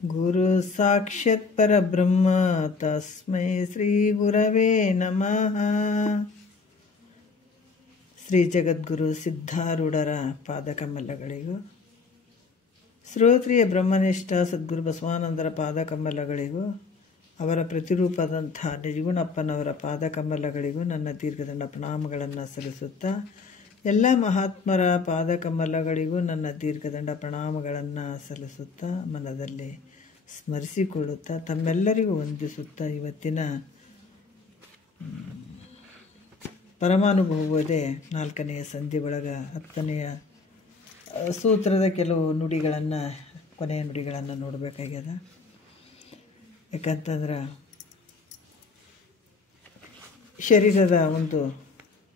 ಗುರು ಸಾಕ್ಷಾತ್ ಪರಬ್ರಹ್ಮ ತಸ್ಮೈ ಶ್ರೀ ಗುರವೇ ನಮಃ. ಶ್ರೀ ಜಗದ್ಗುರು ಸಿದ್ಧಾರೂಢರ ಪಾದಕಮಲಗಳಿಗೂ, ಶ್ರೋತ್ರಿಯ ಬ್ರಹ್ಮನಿಷ್ಠ ಸದ್ಗುರು ಬಸವಾನಂದರ ಪಾದಕಮಲಗಳಿಗೂ, ಅವರ ಪ್ರತಿರೂಪದಂಥ ನಿಜಗುಣಪ್ಪನವರ ಪಾದಕಮಲಗಳಿಗೂ ನನ್ನ ದೀರ್ಘದಂಡ ಪ್ರಣಾಮಗಳನ್ನು ಸಲ್ಲಿಸುತ್ತಾ, ಎಲ್ಲ ಮಹಾತ್ಮರ ಪಾದಕಮಲಗಳಿಗೂ ನನ್ನ ದೀರ್ಘದಂಡ ಪ್ರಣಾಮಗಳನ್ನು ಸಲ್ಲಿಸುತ್ತಾ, ಮನದಲ್ಲಿ ಸ್ಮರಿಸಿಕೊಳ್ಳುತ್ತಾ, ತಮ್ಮೆಲ್ಲರಿಗೂ ವಂದಿಸುತ್ತಾ, ಇವತ್ತಿನ ಪರಮಾನುಭವದೇ 4ನೆಯ ಸಂಧಿ ಒಳಗೆ 10ನೆಯ ಸೂತ್ರದ ಕೆಲವು ನುಡಿಗಳನ್ನು, ಕೊನೆಯ ನುಡಿಗಳನ್ನು ನೋಡಬೇಕಾಗ್ಯದ. ಯಾಕಂತಂದ್ರೆ ಶರೀರದ ಒಂದು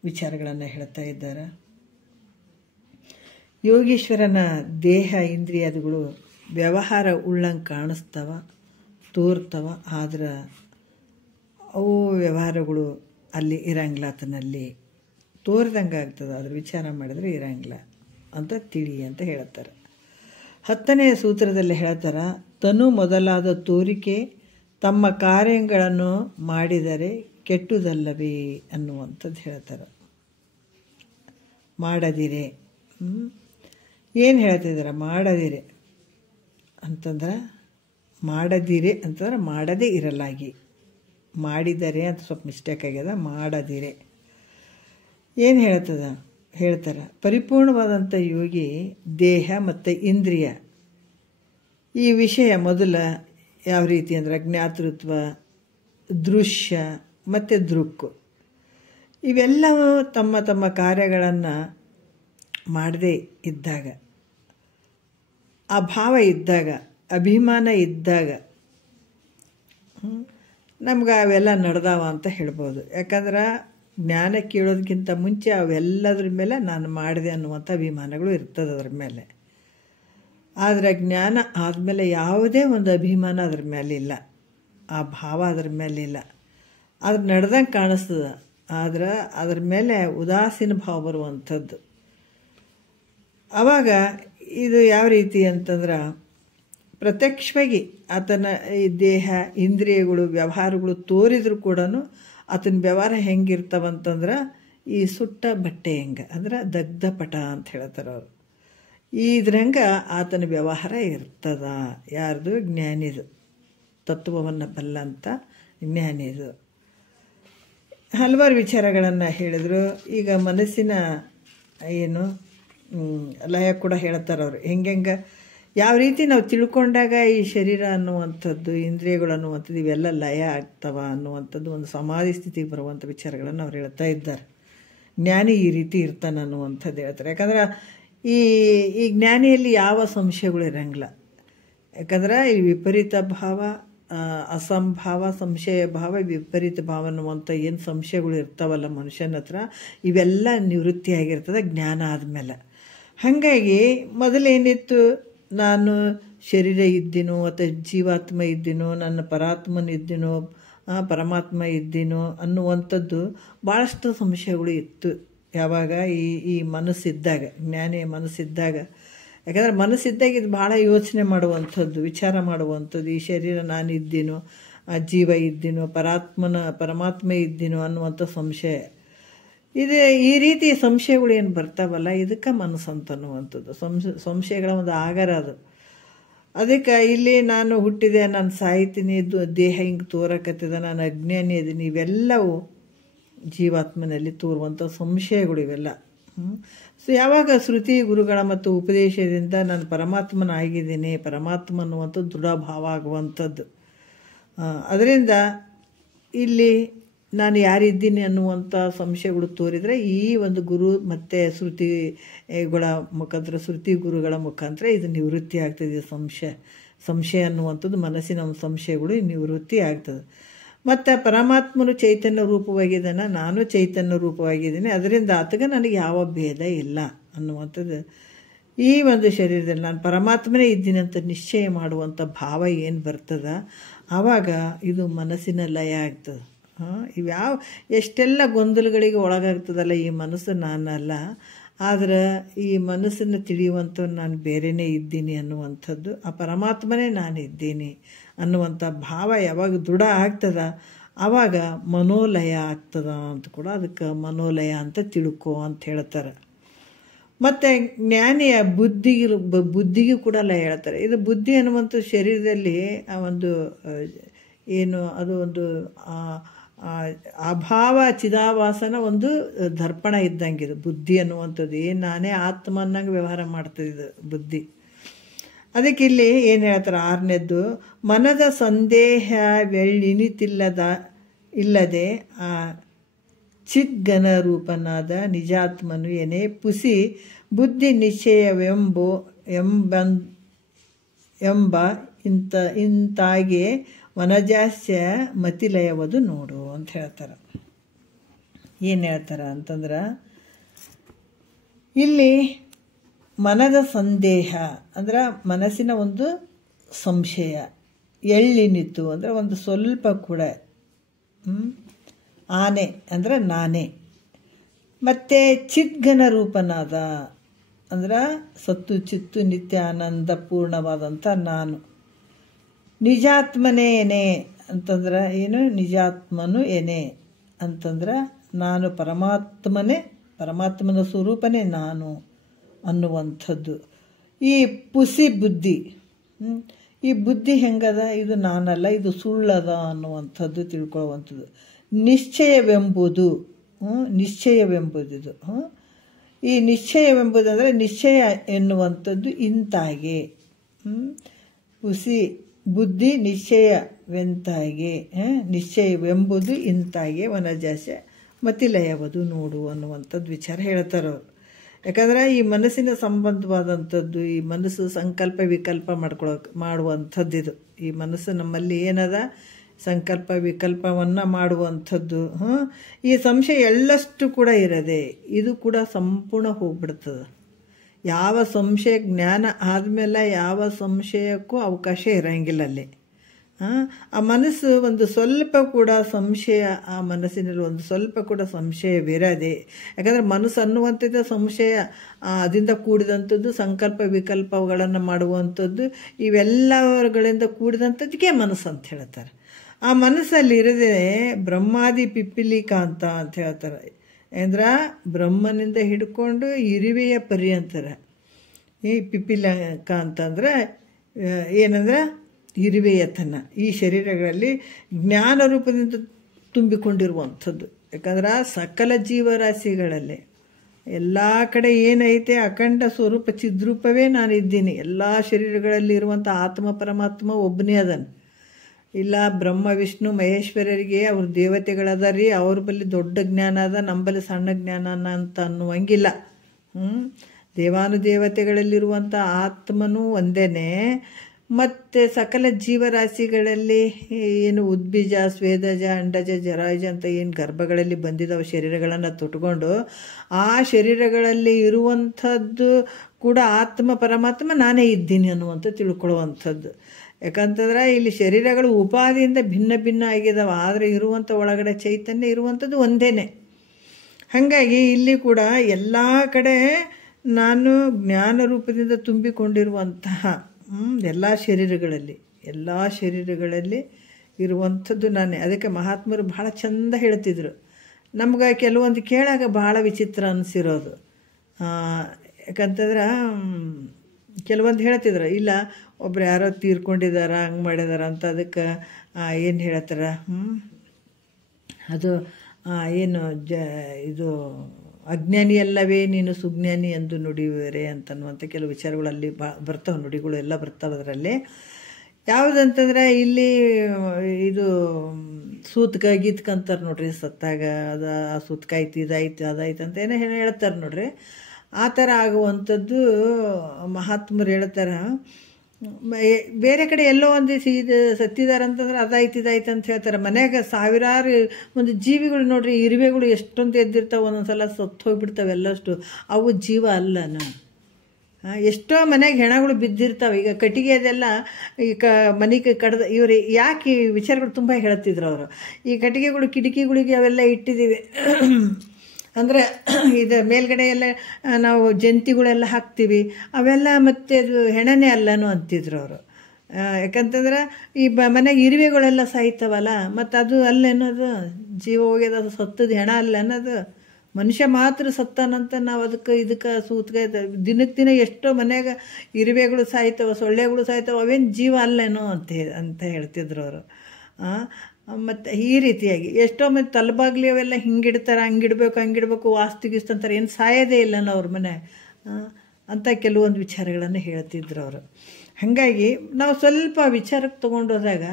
ವಿಚಾರಗಳನ್ನು ಹೇಳ್ತಾ ಇದ್ದಾರೆ. ಯೋಗೀಶ್ವರನ ದೇಹ ಇಂದ್ರಿಯಾದಿಗಳು ವ್ಯವಹಾರ ಉಳ್ಳಂಗೆ ಕಾಣಿಸ್ತವ, ತೋರ್ತವ, ಆದ್ರೆ ಅವು ವ್ಯವಹಾರಗಳು ಅಲ್ಲಿ ಇರಂಗಿಲ್ಲ, ಆತನಲ್ಲಿ ತೋರ್ದಂಗೆ ಆಗ್ತದೆ, ಅದ್ರ ವಿಚಾರ ಮಾಡಿದ್ರೆ ಇರಂಗಿಲ್ಲ ಅಂತ ತಿಳಿ ಅಂತ ಹೇಳ್ತಾರೆ. 10ನೆಯ ಸೂತ್ರದಲ್ಲಿ ಹೇಳ್ತಾರೆ, ತನು ಮೊದಲಾದ ತೋರಿಕೆ ತಮ್ಮ ಕಾರ್ಯಗಳನ್ನು ಮಾಡಿದರೆ ಕೆಟ್ಟುದಲ್ಲವೇ ಅನ್ನುವಂಥದ್ದು ಹೇಳ್ತಾರೆ. ಮಾಡದಿರೆ ಏನು ಹೇಳ್ತಿದ್ದಾರೆ? ಮಾಡದಿರೆ ಅಂತಂದ್ರೆ, ಮಾಡದಿರೆ ಅಂತಂದ್ರೆ ಮಾಡದೇ ಇರಲಾಗಿ, ಮಾಡಿದರೆ ಅಂತ ಸ್ವಲ್ಪ ಮಿಸ್ಟೇಕ್ ಆಗ್ಯದ, ಮಾಡದಿರೆ ಏನು ಹೇಳ್ತಾರೆ. ಪರಿಪೂರ್ಣವಾದಂಥ ಯೋಗಿ ದೇಹ ಮತ್ತು ಇಂದ್ರಿಯ ಈ ವಿಷಯ ಮೊದಲ ಯಾವ ರೀತಿ ಅಂದರೆ ಜ್ಞಾತೃತ್ವ, ದೃಶ್ಯ ಮತ್ತು ದೃಕ್ಕು ಇವೆಲ್ಲವೂ ತಮ್ಮ ತಮ್ಮ ಕಾರ್ಯಗಳನ್ನು ಮಾಡದೇ ಇದ್ದಾಗ, ಆ ಭಾವ ಇದ್ದಾಗ, ಅಭಿಮಾನ ಇದ್ದಾಗ ನಮ್ಗೆ ಅವೆಲ್ಲ ನಡೆದಾವ ಅಂತ ಹೇಳ್ಬೋದು. ಯಾಕಂದ್ರೆ ಜ್ಞಾನ ಕೇಳೋದಕ್ಕಿಂತ ಮುಂಚೆ ಅವೆಲ್ಲದ್ರ ಮೇಲೆ ನಾನು ಮಾಡಿದೆ ಅನ್ನುವಂಥ ಅಭಿಮಾನಗಳು ಇರ್ತದೆ ಅದ್ರ ಮೇಲೆ. ಆದರೆ ಜ್ಞಾನ ಆದಮೇಲೆ ಯಾವುದೇ ಒಂದು ಅಭಿಮಾನ ಅದ್ರ ಮೇಲಿಲ್ಲ, ಆ ಭಾವ ಅದ್ರ ಮೇಲಿಲ್ಲ. ಅದ್ರ ನಡೆದಂಗೆ ಕಾಣಿಸ್ತದೆ, ಆದ್ರೆ ಅದ್ರ ಮೇಲೆ ಉದಾಸೀನ ಭಾವ ಬರುವಂಥದ್ದು. ಆವಾಗ ಇದು ಯಾವ ರೀತಿ ಅಂತಂದ್ರೆ, ಪ್ರತ್ಯಕ್ಷವಾಗಿ ಆತನ ಈ ದೇಹ ಇಂದ್ರಿಯಗಳು ವ್ಯವಹಾರಗಳು ತೋರಿದ್ರು ಕೂಡ ಆತನ ವ್ಯವಹಾರ ಹೆಂಗಿರ್ತಾವಂತಂದ್ರೆ ಈ ಸುಟ್ಟ ಬಟ್ಟೆ ಹೆಂಗೆ ಅಂದ್ರೆ ದಗ್ಧ ಪಟ ಅಂತ ಹೇಳ್ತಾರೆ ಅವರು. ಇದ್ರಂಗೆ ಆತನ ವ್ಯವಹಾರ ಇರ್ತದ. ಯಾರ್ದು? ಜ್ಞಾನಿದು, ತತ್ವವನ್ನು ಬಲ್ಲಂಥ ಜ್ಞಾನಿದು. ಹಲವಾರು ವಿಚಾರಗಳನ್ನು ಹೇಳಿದ್ರು. ಈಗ ಮನಸ್ಸಿನ ಏನು ಲಯ ಕೂಡ ಹೇಳ್ತಾರೆ ಅವರು. ಹೆಂಗೆ ಯಾವ ರೀತಿ ನಾವು ತಿಳ್ಕೊಂಡಾಗ ಈ ಶರೀರ ಅನ್ನುವಂಥದ್ದು, ಇಂದ್ರಿಯಗಳು ಅನ್ನುವಂಥದ್ದು ಇವೆಲ್ಲ ಲಯ ಆಗ್ತವ ಅನ್ನುವಂಥದ್ದು ಒಂದು ಸಮಾಧಿ ಸ್ಥಿತಿಗೆ ಬರುವಂಥ ವಿಚಾರಗಳನ್ನು ಅವ್ರು ಹೇಳ್ತಾ ಇದ್ದಾರೆ. ಜ್ಞಾನಿ ಈ ರೀತಿ ಇರ್ತಾನೆ ಅನ್ನುವಂಥದ್ದು ಹೇಳ್ತಾರೆ. ಯಾಕಂದ್ರೆ ಈ ಜ್ಞಾನಿಯಲ್ಲಿ ಯಾವ ಸಂಶಯಗಳು ಇರೋಂಗಿಲ್ಲ. ಯಾಕಂದ್ರೆ ಈ ವಿಪರೀತ ಭಾವ, ಅಸಂಭಾವ, ಸಂಶಯ ಭಾವ, ವಿಪರೀತ ಭಾವ ಅನ್ನುವಂಥ ಏನು ಸಂಶಯಗಳು ಇರ್ತಾವಲ್ಲ ಮನುಷ್ಯನ ಹತ್ರ, ಇವೆಲ್ಲ ನಿವೃತ್ತಿಯಾಗಿರ್ತದೆ ಜ್ಞಾನ ಆದಮೇಲೆ. ಹಾಗಾಗಿ ಮೊದಲೇನಿತ್ತು, ನಾನು ಶರೀರ ಇದ್ದೀನೋ ಅಥವಾ ಜೀವಾತ್ಮ ಇದ್ದೀನೋ, ನನ್ನ ಪರಾತ್ಮನ ಇದ್ದೀನೋ, ಪರಮಾತ್ಮ ಇದ್ದೀನೋ ಅನ್ನುವಂಥದ್ದು ಭಾಳಷ್ಟು ಸಂಶಯಗಳು ಇತ್ತು. ಯಾವಾಗ ಈ ಮನಸ್ಸಿದ್ದಾಗ, ಜ್ಞಾನಿಯ ಮನಸ್ಸಿದ್ದಾಗ. ಯಾಕಂದರೆ ಮನಸ್ಸಿದ್ದಾಗ ಇದು ಭಾಳ ಯೋಚನೆ ಮಾಡುವಂಥದ್ದು, ವಿಚಾರ ಮಾಡುವಂಥದ್ದು. ಈ ಶರೀರ ನಾನು ಇದ್ದೀನೋ, ಜೀವ ಇದ್ದೀನೋ, ಪರಮಾತ್ಮ ಇದ್ದೀನೋ ಅನ್ನುವಂಥ ಸಂಶಯ. ಇದು ಈ ರೀತಿ ಸಂಶಯಗಳು ಏನು ಬರ್ತಾವಲ್ಲ, ಇದಕ್ಕೆ ಮನಸ್ಸು ಅಂತ ಅನ್ನುವಂಥದ್ದು. ಸಂಶಯಗಳ ಒಂದು ಆಗರ ಅದು. ಅದಕ್ಕೆ ಇಲ್ಲಿ ನಾನು ಹುಟ್ಟಿದೆ, ನಾನು ಸಾಯ್ತೀನಿ, ದೇಹ ಹಿಂಗೆ ತೋರಕತ್ತಿದೆ, ನಾನು ಅಜ್ಞಾನಿ ಇದ್ದೀನಿ, ಇವೆಲ್ಲವೂ ಜೀವಾತ್ಮನಲ್ಲಿ ತೋರುವಂಥ ಸಂಶಯಗಳು ಇವೆಲ್ಲ. ಸೊ ಯಾವಾಗ ಶ್ರುತಿ ಗುರುಗಳ ಮತ್ತು ಉಪದೇಶದಿಂದ ನಾನು ಪರಮಾತ್ಮನ ಆಗಿದ್ದೀನಿ, ಪರಮಾತ್ಮ ಅನ್ನುವಂಥದ್ದು ದೃಢಭಾವ ಆಗುವಂಥದ್ದು. ಅದರಿಂದ ಇಲ್ಲಿ ನಾನು ಯಾರಿದ್ದೀನಿ ಅನ್ನುವಂಥ ಸಂಶಯಗಳು ತೋರಿದರೆ ಈ ಒಂದು ಗುರು ಮತ್ತು ಶ್ರುತಿಗಳ ಮುಖಾಂತರ, ಶ್ರುತಿ ಗುರುಗಳ ಮುಖಾಂತರ ಇದು ನಿವೃತ್ತಿ ಆಗ್ತದೆ. ಸಂಶಯ ಅನ್ನುವಂಥದ್ದು ಮನಸ್ಸಿನ ಒಂದು ಸಂಶಯಗಳು ನಿವೃತ್ತಿ ಆಗ್ತದೆ. ಮತ್ತು ಪರಮಾತ್ಮನು ಚೈತನ್ಯ ರೂಪವಾಗಿದ್ದಾನೆ, ನಾನು ಚೈತನ್ಯ ರೂಪವಾಗಿದ್ದೀನಿ, ಅದರಿಂದ ಆತಗೆ ನನಗೆ ಯಾವ ಭೇದ ಇಲ್ಲ ಅನ್ನುವಂಥದ್ದು. ಈ ಒಂದು ಶರೀರದಲ್ಲಿ ನಾನು ಪರಮಾತ್ಮನೇ ಇದ್ದೀನಿ ಅಂತ ನಿಶ್ಚಯ ಮಾಡುವಂಥ ಭಾವ ಏನು ಬರ್ತದೆ, ಆವಾಗ ಇದು ಮನಸ್ಸಿನ ಲಯ ಆಗ್ತದೆ. ಇವ್ಯಾವ ಎಷ್ಟೆಲ್ಲ ಗೊಂದಲಗಳಿಗೆ ಒಳಗಾಗ್ತದಲ್ಲ ಈ ಮನಸ್ಸು ನಾನಲ್ಲ, ಆದ್ರೆ ಈ ಮನಸ್ಸನ್ನು ತಿಳಿಯುವಂಥವ್ನು ನಾನು ಬೇರೆಯೇ ಇದ್ದೀನಿ ಅನ್ನುವಂಥದ್ದು, ಆ ಪರಮಾತ್ಮನೇ ನಾನು ಇದ್ದೀನಿ ಅನ್ನುವಂಥ ಭಾವ ಯಾವಾಗ ದೃಢ ಆಗ್ತದ ಆವಾಗ ಮನೋಲಯ ಆಗ್ತದ ಅಂತ ಕೂಡ ಅದಕ್ಕೆ ಮನೋಲಯ ಅಂತ ತಿಳ್ಕೊ ಅಂತ ಹೇಳ್ತಾರೆ. ಮತ್ತು ಜ್ಞಾನಿಯ ಬುದ್ಧಿಗೂ ಕೂಡ ಲಯ ಹೇಳ್ತಾರೆ. ಇದು ಬುದ್ಧಿ ಅನ್ನುವಂಥ ಶರೀರದಲ್ಲಿ ಆ ಒಂದು ಏನು ಅದು ಒಂದು ಅಭಾವ ಚಿದಾಭಾಸನ ಒಂದು ದರ್ಪಣ ಇದ್ದಂಗೆ ಬುದ್ಧಿ ಅನ್ನುವಂಥದ್ದು. ಏನು ನಾನೇ ಆತ್ಮ ಅನ್ನಂಗೆ ವ್ಯವಹಾರ ಮಾಡ್ತದೆ ಬುದ್ಧಿ. ಅದಕ್ಕೆ ಇಲ್ಲಿ ಏನು ಹೇಳ್ತಾರೆ, 6ನೇದ್ದು, ಮನದ ಸಂದೇಹ ಇಲ್ಲದೆ ಆ ಚಿದ್ಗನ ರೂಪನಾದ ನಿಜಾತ್ಮನು ಏನೇ ಪುಸಿ ಬುದ್ಧಿ ಎಂಬ ಇಂತಾಗೆ ವನಜಾಸ್ಯ ಮತಿಲಯವದು ನೋಡು ಅಂತ ಹೇಳ್ತಾರೆ. ಏನು ಹೇಳ್ತಾರೆ ಅಂತಂದ್ರೆ, ಇಲ್ಲಿ ಮನದ ಸಂದೇಹ ಅಂದ್ರೆ ಮನಸ್ಸಿನ ಒಂದು ಸಂಶಯ, ಎಳ್ಳಿನಿತ್ತು ಅಂದರೆ ಒಂದು ಸ್ವಲ್ಪ ಕೂಡ, ಆನೆ ಅಂದರೆ ನಾನೇ, ಮತ್ತು ಚಿದ್ಘನ ರೂಪನಾದ ಅಂದ್ರೆ ಸತ್ತು ಚಿತ್ತು ನಿತ್ಯ ಆನಂದ ಪೂರ್ಣವಾದಂಥ ನಾನು, ನಿಜಾತ್ಮನೇ ಏನೇ ಅಂತಂದ್ರೆ ಏನು, ನಿಜಾತ್ಮನು ಏನೇ ಅಂತಂದ್ರೆ ನಾನು ಪರಮಾತ್ಮನ ಸ್ವರೂಪನೇ ನಾನು ಅನ್ನುವಂಥದ್ದು. ಈ ಪುಸಿ ಬುದ್ಧಿ, ಈ ಬುದ್ಧಿ ಹೆಂಗದ, ಇದು ನಾನಲ್ಲ, ಇದು ಸುಳ್ಳದ ಅನ್ನುವಂಥದ್ದು ತಿಳ್ಕೊಳ್ಳುವಂಥದ್ದು. ನಿಶ್ಚಯವೆಂಬುದು ಇದು. ಈ ನಿಶ್ಚಯವೆಂಬುದಂದರೆ ನಿಶ್ಚಯ ಎನ್ನುವಂಥದ್ದು ಇಂತಾಗೆ, ಪುಸಿ ಬುದ್ಧಿ ನಿಶ್ಚಯವೆಂತಾಗೆ, ನಿಶ್ಚಯವೆಂಬುದು ಇಂತಾಗೆ ವನಜಾಸ್ಯ ಮತಿಲಯವದು ನೋಡು ಅನ್ನುವಂಥದ್ದು ವಿಚಾರ ಹೇಳ್ತಾರವ್ರು. ಯಾಕಂದ್ರೆ ಈ ಮನಸ್ಸಿನ ಸಂಬಂಧವಾದಂಥದ್ದು, ಈ ಮನಸ್ಸು ಸಂಕಲ್ಪ ವಿಕಲ್ಪ ಮಾಡುವಂಥದ್ದಿದು. ಈ ಮನಸ್ಸು ನಮ್ಮಲ್ಲಿ ಏನದ, ಸಂಕಲ್ಪ ವಿಕಲ್ಪವನ್ನು ಮಾಡುವಂಥದ್ದು. ಈ ಸಂಶಯ ಎಳ್ಳಷ್ಟು ಕೂಡ ಇರದೆ ಇದು ಕೂಡ ಸಂಪೂರ್ಣ ಹೋಗ್ಬಿಡ್ತದೆ. ಯಾವ ಸಂಶಯ ಜ್ಞಾನ ಆದಮೇಲೆ ಯಾವ ಸಂಶಯಕ್ಕೂ ಅವಕಾಶ ಇರೋಂಗಿಲ್ಲ ಅಲ್ಲಿ. ಆ ಮನಸ್ಸು ಒಂದು ಸ್ವಲ್ಪ ಕೂಡ ಸಂಶಯ, ಆ ಮನಸ್ಸಿನಲ್ಲಿ ಒಂದು ಸ್ವಲ್ಪ ಕೂಡ ಸಂಶಯವಿರದೆ, ಯಾಕಂದರೆ ಮನಸ್ಸು ಅನ್ನುವಂಥದ್ದು ಸಂಶಯ ಅದರಿಂದ ಕೂಡಿದಂಥದ್ದು, ಸಂಕಲ್ಪ ವಿಕಲ್ಪಗಳನ್ನು ಮಾಡುವಂಥದ್ದು, ಇವೆಲ್ಲಗಳಿಂದ ಕೂಡಿದಂಥದ್ದಕ್ಕೆ ಮನಸ್ಸು ಅಂತ ಹೇಳ್ತಾರೆ. ಆ ಮನಸ್ಸಲ್ಲಿ ಇರದೆ ಬ್ರಹ್ಮಾದಿ ಪಿಪ್ಪಿಲಿಕಾಂತ ಅಂತ ಹೇಳ್ತಾರೆ. ಅಂದ್ರೆ ಬ್ರಹ್ಮನಿಂದ ಹಿಡ್ಕೊಂಡು ಇರುವೆಯ ಪರ್ಯಂತರ ಈ ಪಿಪ್ಪಿಲಿಕ ಅಂತಂದ್ರೆ ಏನಂದ್ರೆ ಇರುವೆಯತನ ಈ ಶರೀರಗಳಲ್ಲಿ ಜ್ಞಾನ ರೂಪದಿಂದ ತುಂಬಿಕೊಂಡಿರುವಂಥದ್ದು. ಯಾಕಂದ್ರೆ ಸಕಲ ಜೀವರಾಶಿಗಳಲ್ಲಿ ಎಲ್ಲ ಕಡೆ ಏನೈತೆ ಅಖಂಡ ಸ್ವರೂಪ ಚಿದ್ರೂಪವೇ ನಾನಿದ್ದೀನಿ. ಎಲ್ಲ ಶರೀರಗಳಲ್ಲಿ ಇರುವಂಥ ಆತ್ಮ ಪರಮಾತ್ಮ ಒಬ್ಬನೇ ಅದನ್ನು. ಇಲ್ಲ ಬ್ರಹ್ಮ ವಿಷ್ಣು ಮಹೇಶ್ವರರಿಗೆ ಅವ್ರ ದೇವತೆಗಳದ ರೀ, ಅವ್ರ ಬಳಿ ದೊಡ್ಡ ಜ್ಞಾನ ಅದ, ನಂಬಲ್ಲಿ ಸಣ್ಣ ಜ್ಞಾನ ಅಂತ ಅನ್ನುವಂಗಿಲ್ಲ. ದೇವಾನುದೇವತೆಗಳಲ್ಲಿರುವಂಥ ಆತ್ಮನೂ ಒಂದೇನೆ. ಮತ್ತು ಸಕಲ ಜೀವರಾಶಿಗಳಲ್ಲಿ ಏನು ಉದ್ಬೀಜ ಸ್ವೇದಜ ಅಂಡಜ ಜರಾಯುಜ ಅಂತ ಏನು ಗರ್ಭಗಳಲ್ಲಿ ಬಂದಿದ್ದಾವೆ ಶರೀರಗಳನ್ನು ತೊಟ್ಕೊಂಡು, ಆ ಶರೀರಗಳಲ್ಲಿ ಇರುವಂಥದ್ದು ಕೂಡ ಆತ್ಮ ಪರಮಾತ್ಮ ನಾನೇ ಇದ್ದೀನಿ ಅನ್ನುವಂಥ ತಿಳ್ಕೊಳ್ಳುವಂಥದ್ದು. ಯಾಕಂತಂದ್ರೆ ಇಲ್ಲಿ ಶರೀರಗಳು ಉಪಾದಿಯಿಂದ ಭಿನ್ನ ಭಿನ್ನ ಆಗಿದ್ದಾವೆ, ಆದರೆ ಇರುವಂಥ ಒಳಗಡೆ ಚೈತನ್ಯ ಇರುವಂಥದ್ದು ಒಂದೇನೆ. ಹಾಗಾಗಿ ಇಲ್ಲಿ ಕೂಡ ಎಲ್ಲ ಕಡೆ ನಾನು ಜ್ಞಾನ ರೂಪದಿಂದ ತುಂಬಿಕೊಂಡಿರುವಂತಹ ಎಲ್ಲ ಶರೀರಗಳಲ್ಲಿ ಇರುವಂಥದ್ದು ನಾನೇ. ಅದಕ್ಕೆ ಮಹಾತ್ಮರು ಭಾಳ ಚಂದ ಹೇಳ್ತಿದ್ರು. ನಮ್ಗೆ ಕೆಲವೊಂದು ಕೇಳಾಗ ಭಾಳ ವಿಚಿತ್ರ ಅನಿಸಿರೋದು. ಯಾಕಂತಂದ್ರೆ ಕೆಲವೊಂದು ಹೇಳ್ತಿದ್ರು, ಇಲ್ಲ ಒಬ್ರು ಯಾರೋ ತೀರ್ಕೊಂಡಿದಾರ ಹಂಗೆ ಮಾಡಿದಾರ ಅಂತ. ಅದಕ್ಕೆ ಏನು ಹೇಳ್ತಾರ, ಅದು ಏನು ಇದು ಅಜ್ಞಾನಿಯಲ್ಲವೇ ನೀನು ಸುಜ್ಞಾನಿ ಎಂದು ನುಡಿಯುವರೆ ಅಂತನ್ನುವಂಥ ಕೆಲವು ವಿಚಾರಗಳಲ್ಲಿ ಬರ್ತಾವೆ, ನುಡಿಗಳು ಎಲ್ಲ ಬರ್ತಾವೆ. ಅದರಲ್ಲಿ ಯಾವುದಂತಂದ್ರೆ ಇಲ್ಲಿ ಇದು ಸೂತ್ಕ ಗೀತ್ಕಂತಾರೆ ನೋಡ್ರಿ, ಸತ್ತಾಗ ಅದು ಆ ಸೂತ್ಕ ಐತಿ ಇದಾಯ್ತು ಅದಾಯ್ತು ಅಂತ ಏನೋ ಹೇಳ್ತಾರೆ ನೋಡ್ರಿ. ಆ ಥರ ಆಗುವಂಥದ್ದು ಮಹಾತ್ಮರು ಹೇಳ್ತಾರೆ. ಬೇರೆ ಕಡೆ ಎಲ್ಲೋ ಒಂದು ಇದು ಸತ್ತಿದ್ದಾರೆ ಅಂತಂದ್ರೆ ಅದಾಯ್ತು ಇದಾಯ್ತು ಅಂತ ಹೇಳ್ತಾರೆ. ಮನ್ಯಾಗ ಸಾವಿರಾರು ಒಂದು ಜೀವಿಗಳು ನೋಡ್ರಿ, ಇರುವೆಗಳು ಎಷ್ಟೊಂದು ಎದ್ದಿರ್ತಾವೆ, ಒಂದೊಂದ್ಸಲ ಸತ್ತು ಹೋಗ್ಬಿಡ್ತಾವೆ ಎಲ್ಲಷ್ಟು. ಅವು ಜೀವ ಅಲ್ಲನ. ಎಷ್ಟೋ ಮನೆಯಾಗ ಹೆಣಗಳು ಬಿದ್ದಿರ್ತಾವೆ. ಈಗ ಕಟ್ಟಿಗೆ ಅದೆಲ್ಲ ಈಗ ಮನೆಗೆ ಕಡ್ದು ಇವ್ರು ಯಾಕೆ ಈ ವಿಚಾರಗಳು ತುಂಬ ಹೇಳ್ತಿದ್ರು ಅವರು. ಈ ಕಟ್ಟಿಗೆಗಳು ಕಿಟಕಿಗಳಿಗೆ ಅವೆಲ್ಲ ಇಟ್ಟಿದ್ದೀವಿ, ಅಂದರೆ ಇದು ಮೇಲ್ಗಡೆ ಎಲ್ಲ ನಾವು ಜಂತಿಗಳೆಲ್ಲ ಹಾಕ್ತೀವಿ, ಅವೆಲ್ಲ ಮತ್ತೆ ಅದು ಹೆಣನೇ ಅಲ್ಲನೂ ಅಂತಿದ್ರು ಅವರು. ಯಾಕಂತಂದ್ರೆ ಈ ಮನೆಗೆ ಇರುವೆಗಳೆಲ್ಲ ಸಾಯ್ತವಲ್ಲ, ಮತ್ತು ಅದು ಅಲ್ಲೇನೋದು ಜೀವ ಹೋಗ್ಯದ, ಅದು ಸತ್ತದ ಹೆಣ ಅಲ್ಲ ಅನ್ನೋದು. ಮನುಷ್ಯ ಮಾತ್ರ ಸತ್ತಾನಂತ ನಾವು ಇದಕ್ಕೆ ಸೂತ್ಗೆ ದಿನಕ್ಕೆ ದಿನ ಎಷ್ಟೋ ಮನ್ಯಾಗ ಇರುವೆಗಳು ಸಾಯ್ತವೆ, ಸೊಳ್ಳೆಗಳು ಸಾಯ್ತವೆ, ಅವೇನು ಜೀವ ಅಲ್ಲೇನೋ ಅಂತ ಹೇಳ್ತಿದ್ರು ಅವರು. ಮತ್ತು ಈ ರೀತಿಯಾಗಿ ಎಷ್ಟೋ ಮಂದಿ ತಲೆಬಾಗ್ಲಿ ಅವೆಲ್ಲ ಹಿಂಗಿಡ್ತಾರೆ, ಹಂಗಿಡ್ಬೇಕು ವಾಸ್ತು ಅಂತಾರೆ, ಏನು ಸಾಯೋದೇ ಇಲ್ಲನೋ ಅವ್ರ ಮನೆ ಅಂತ ಕೆಲವೊಂದು ವಿಚಾರಗಳನ್ನು ಹೇಳ್ತಿದ್ರು ಅವರು. ಹಾಗಾಗಿ ನಾವು ಸ್ವಲ್ಪ ವಿಚಾರಕ್ಕೆ ತೊಗೊಂಡೋದಾಗ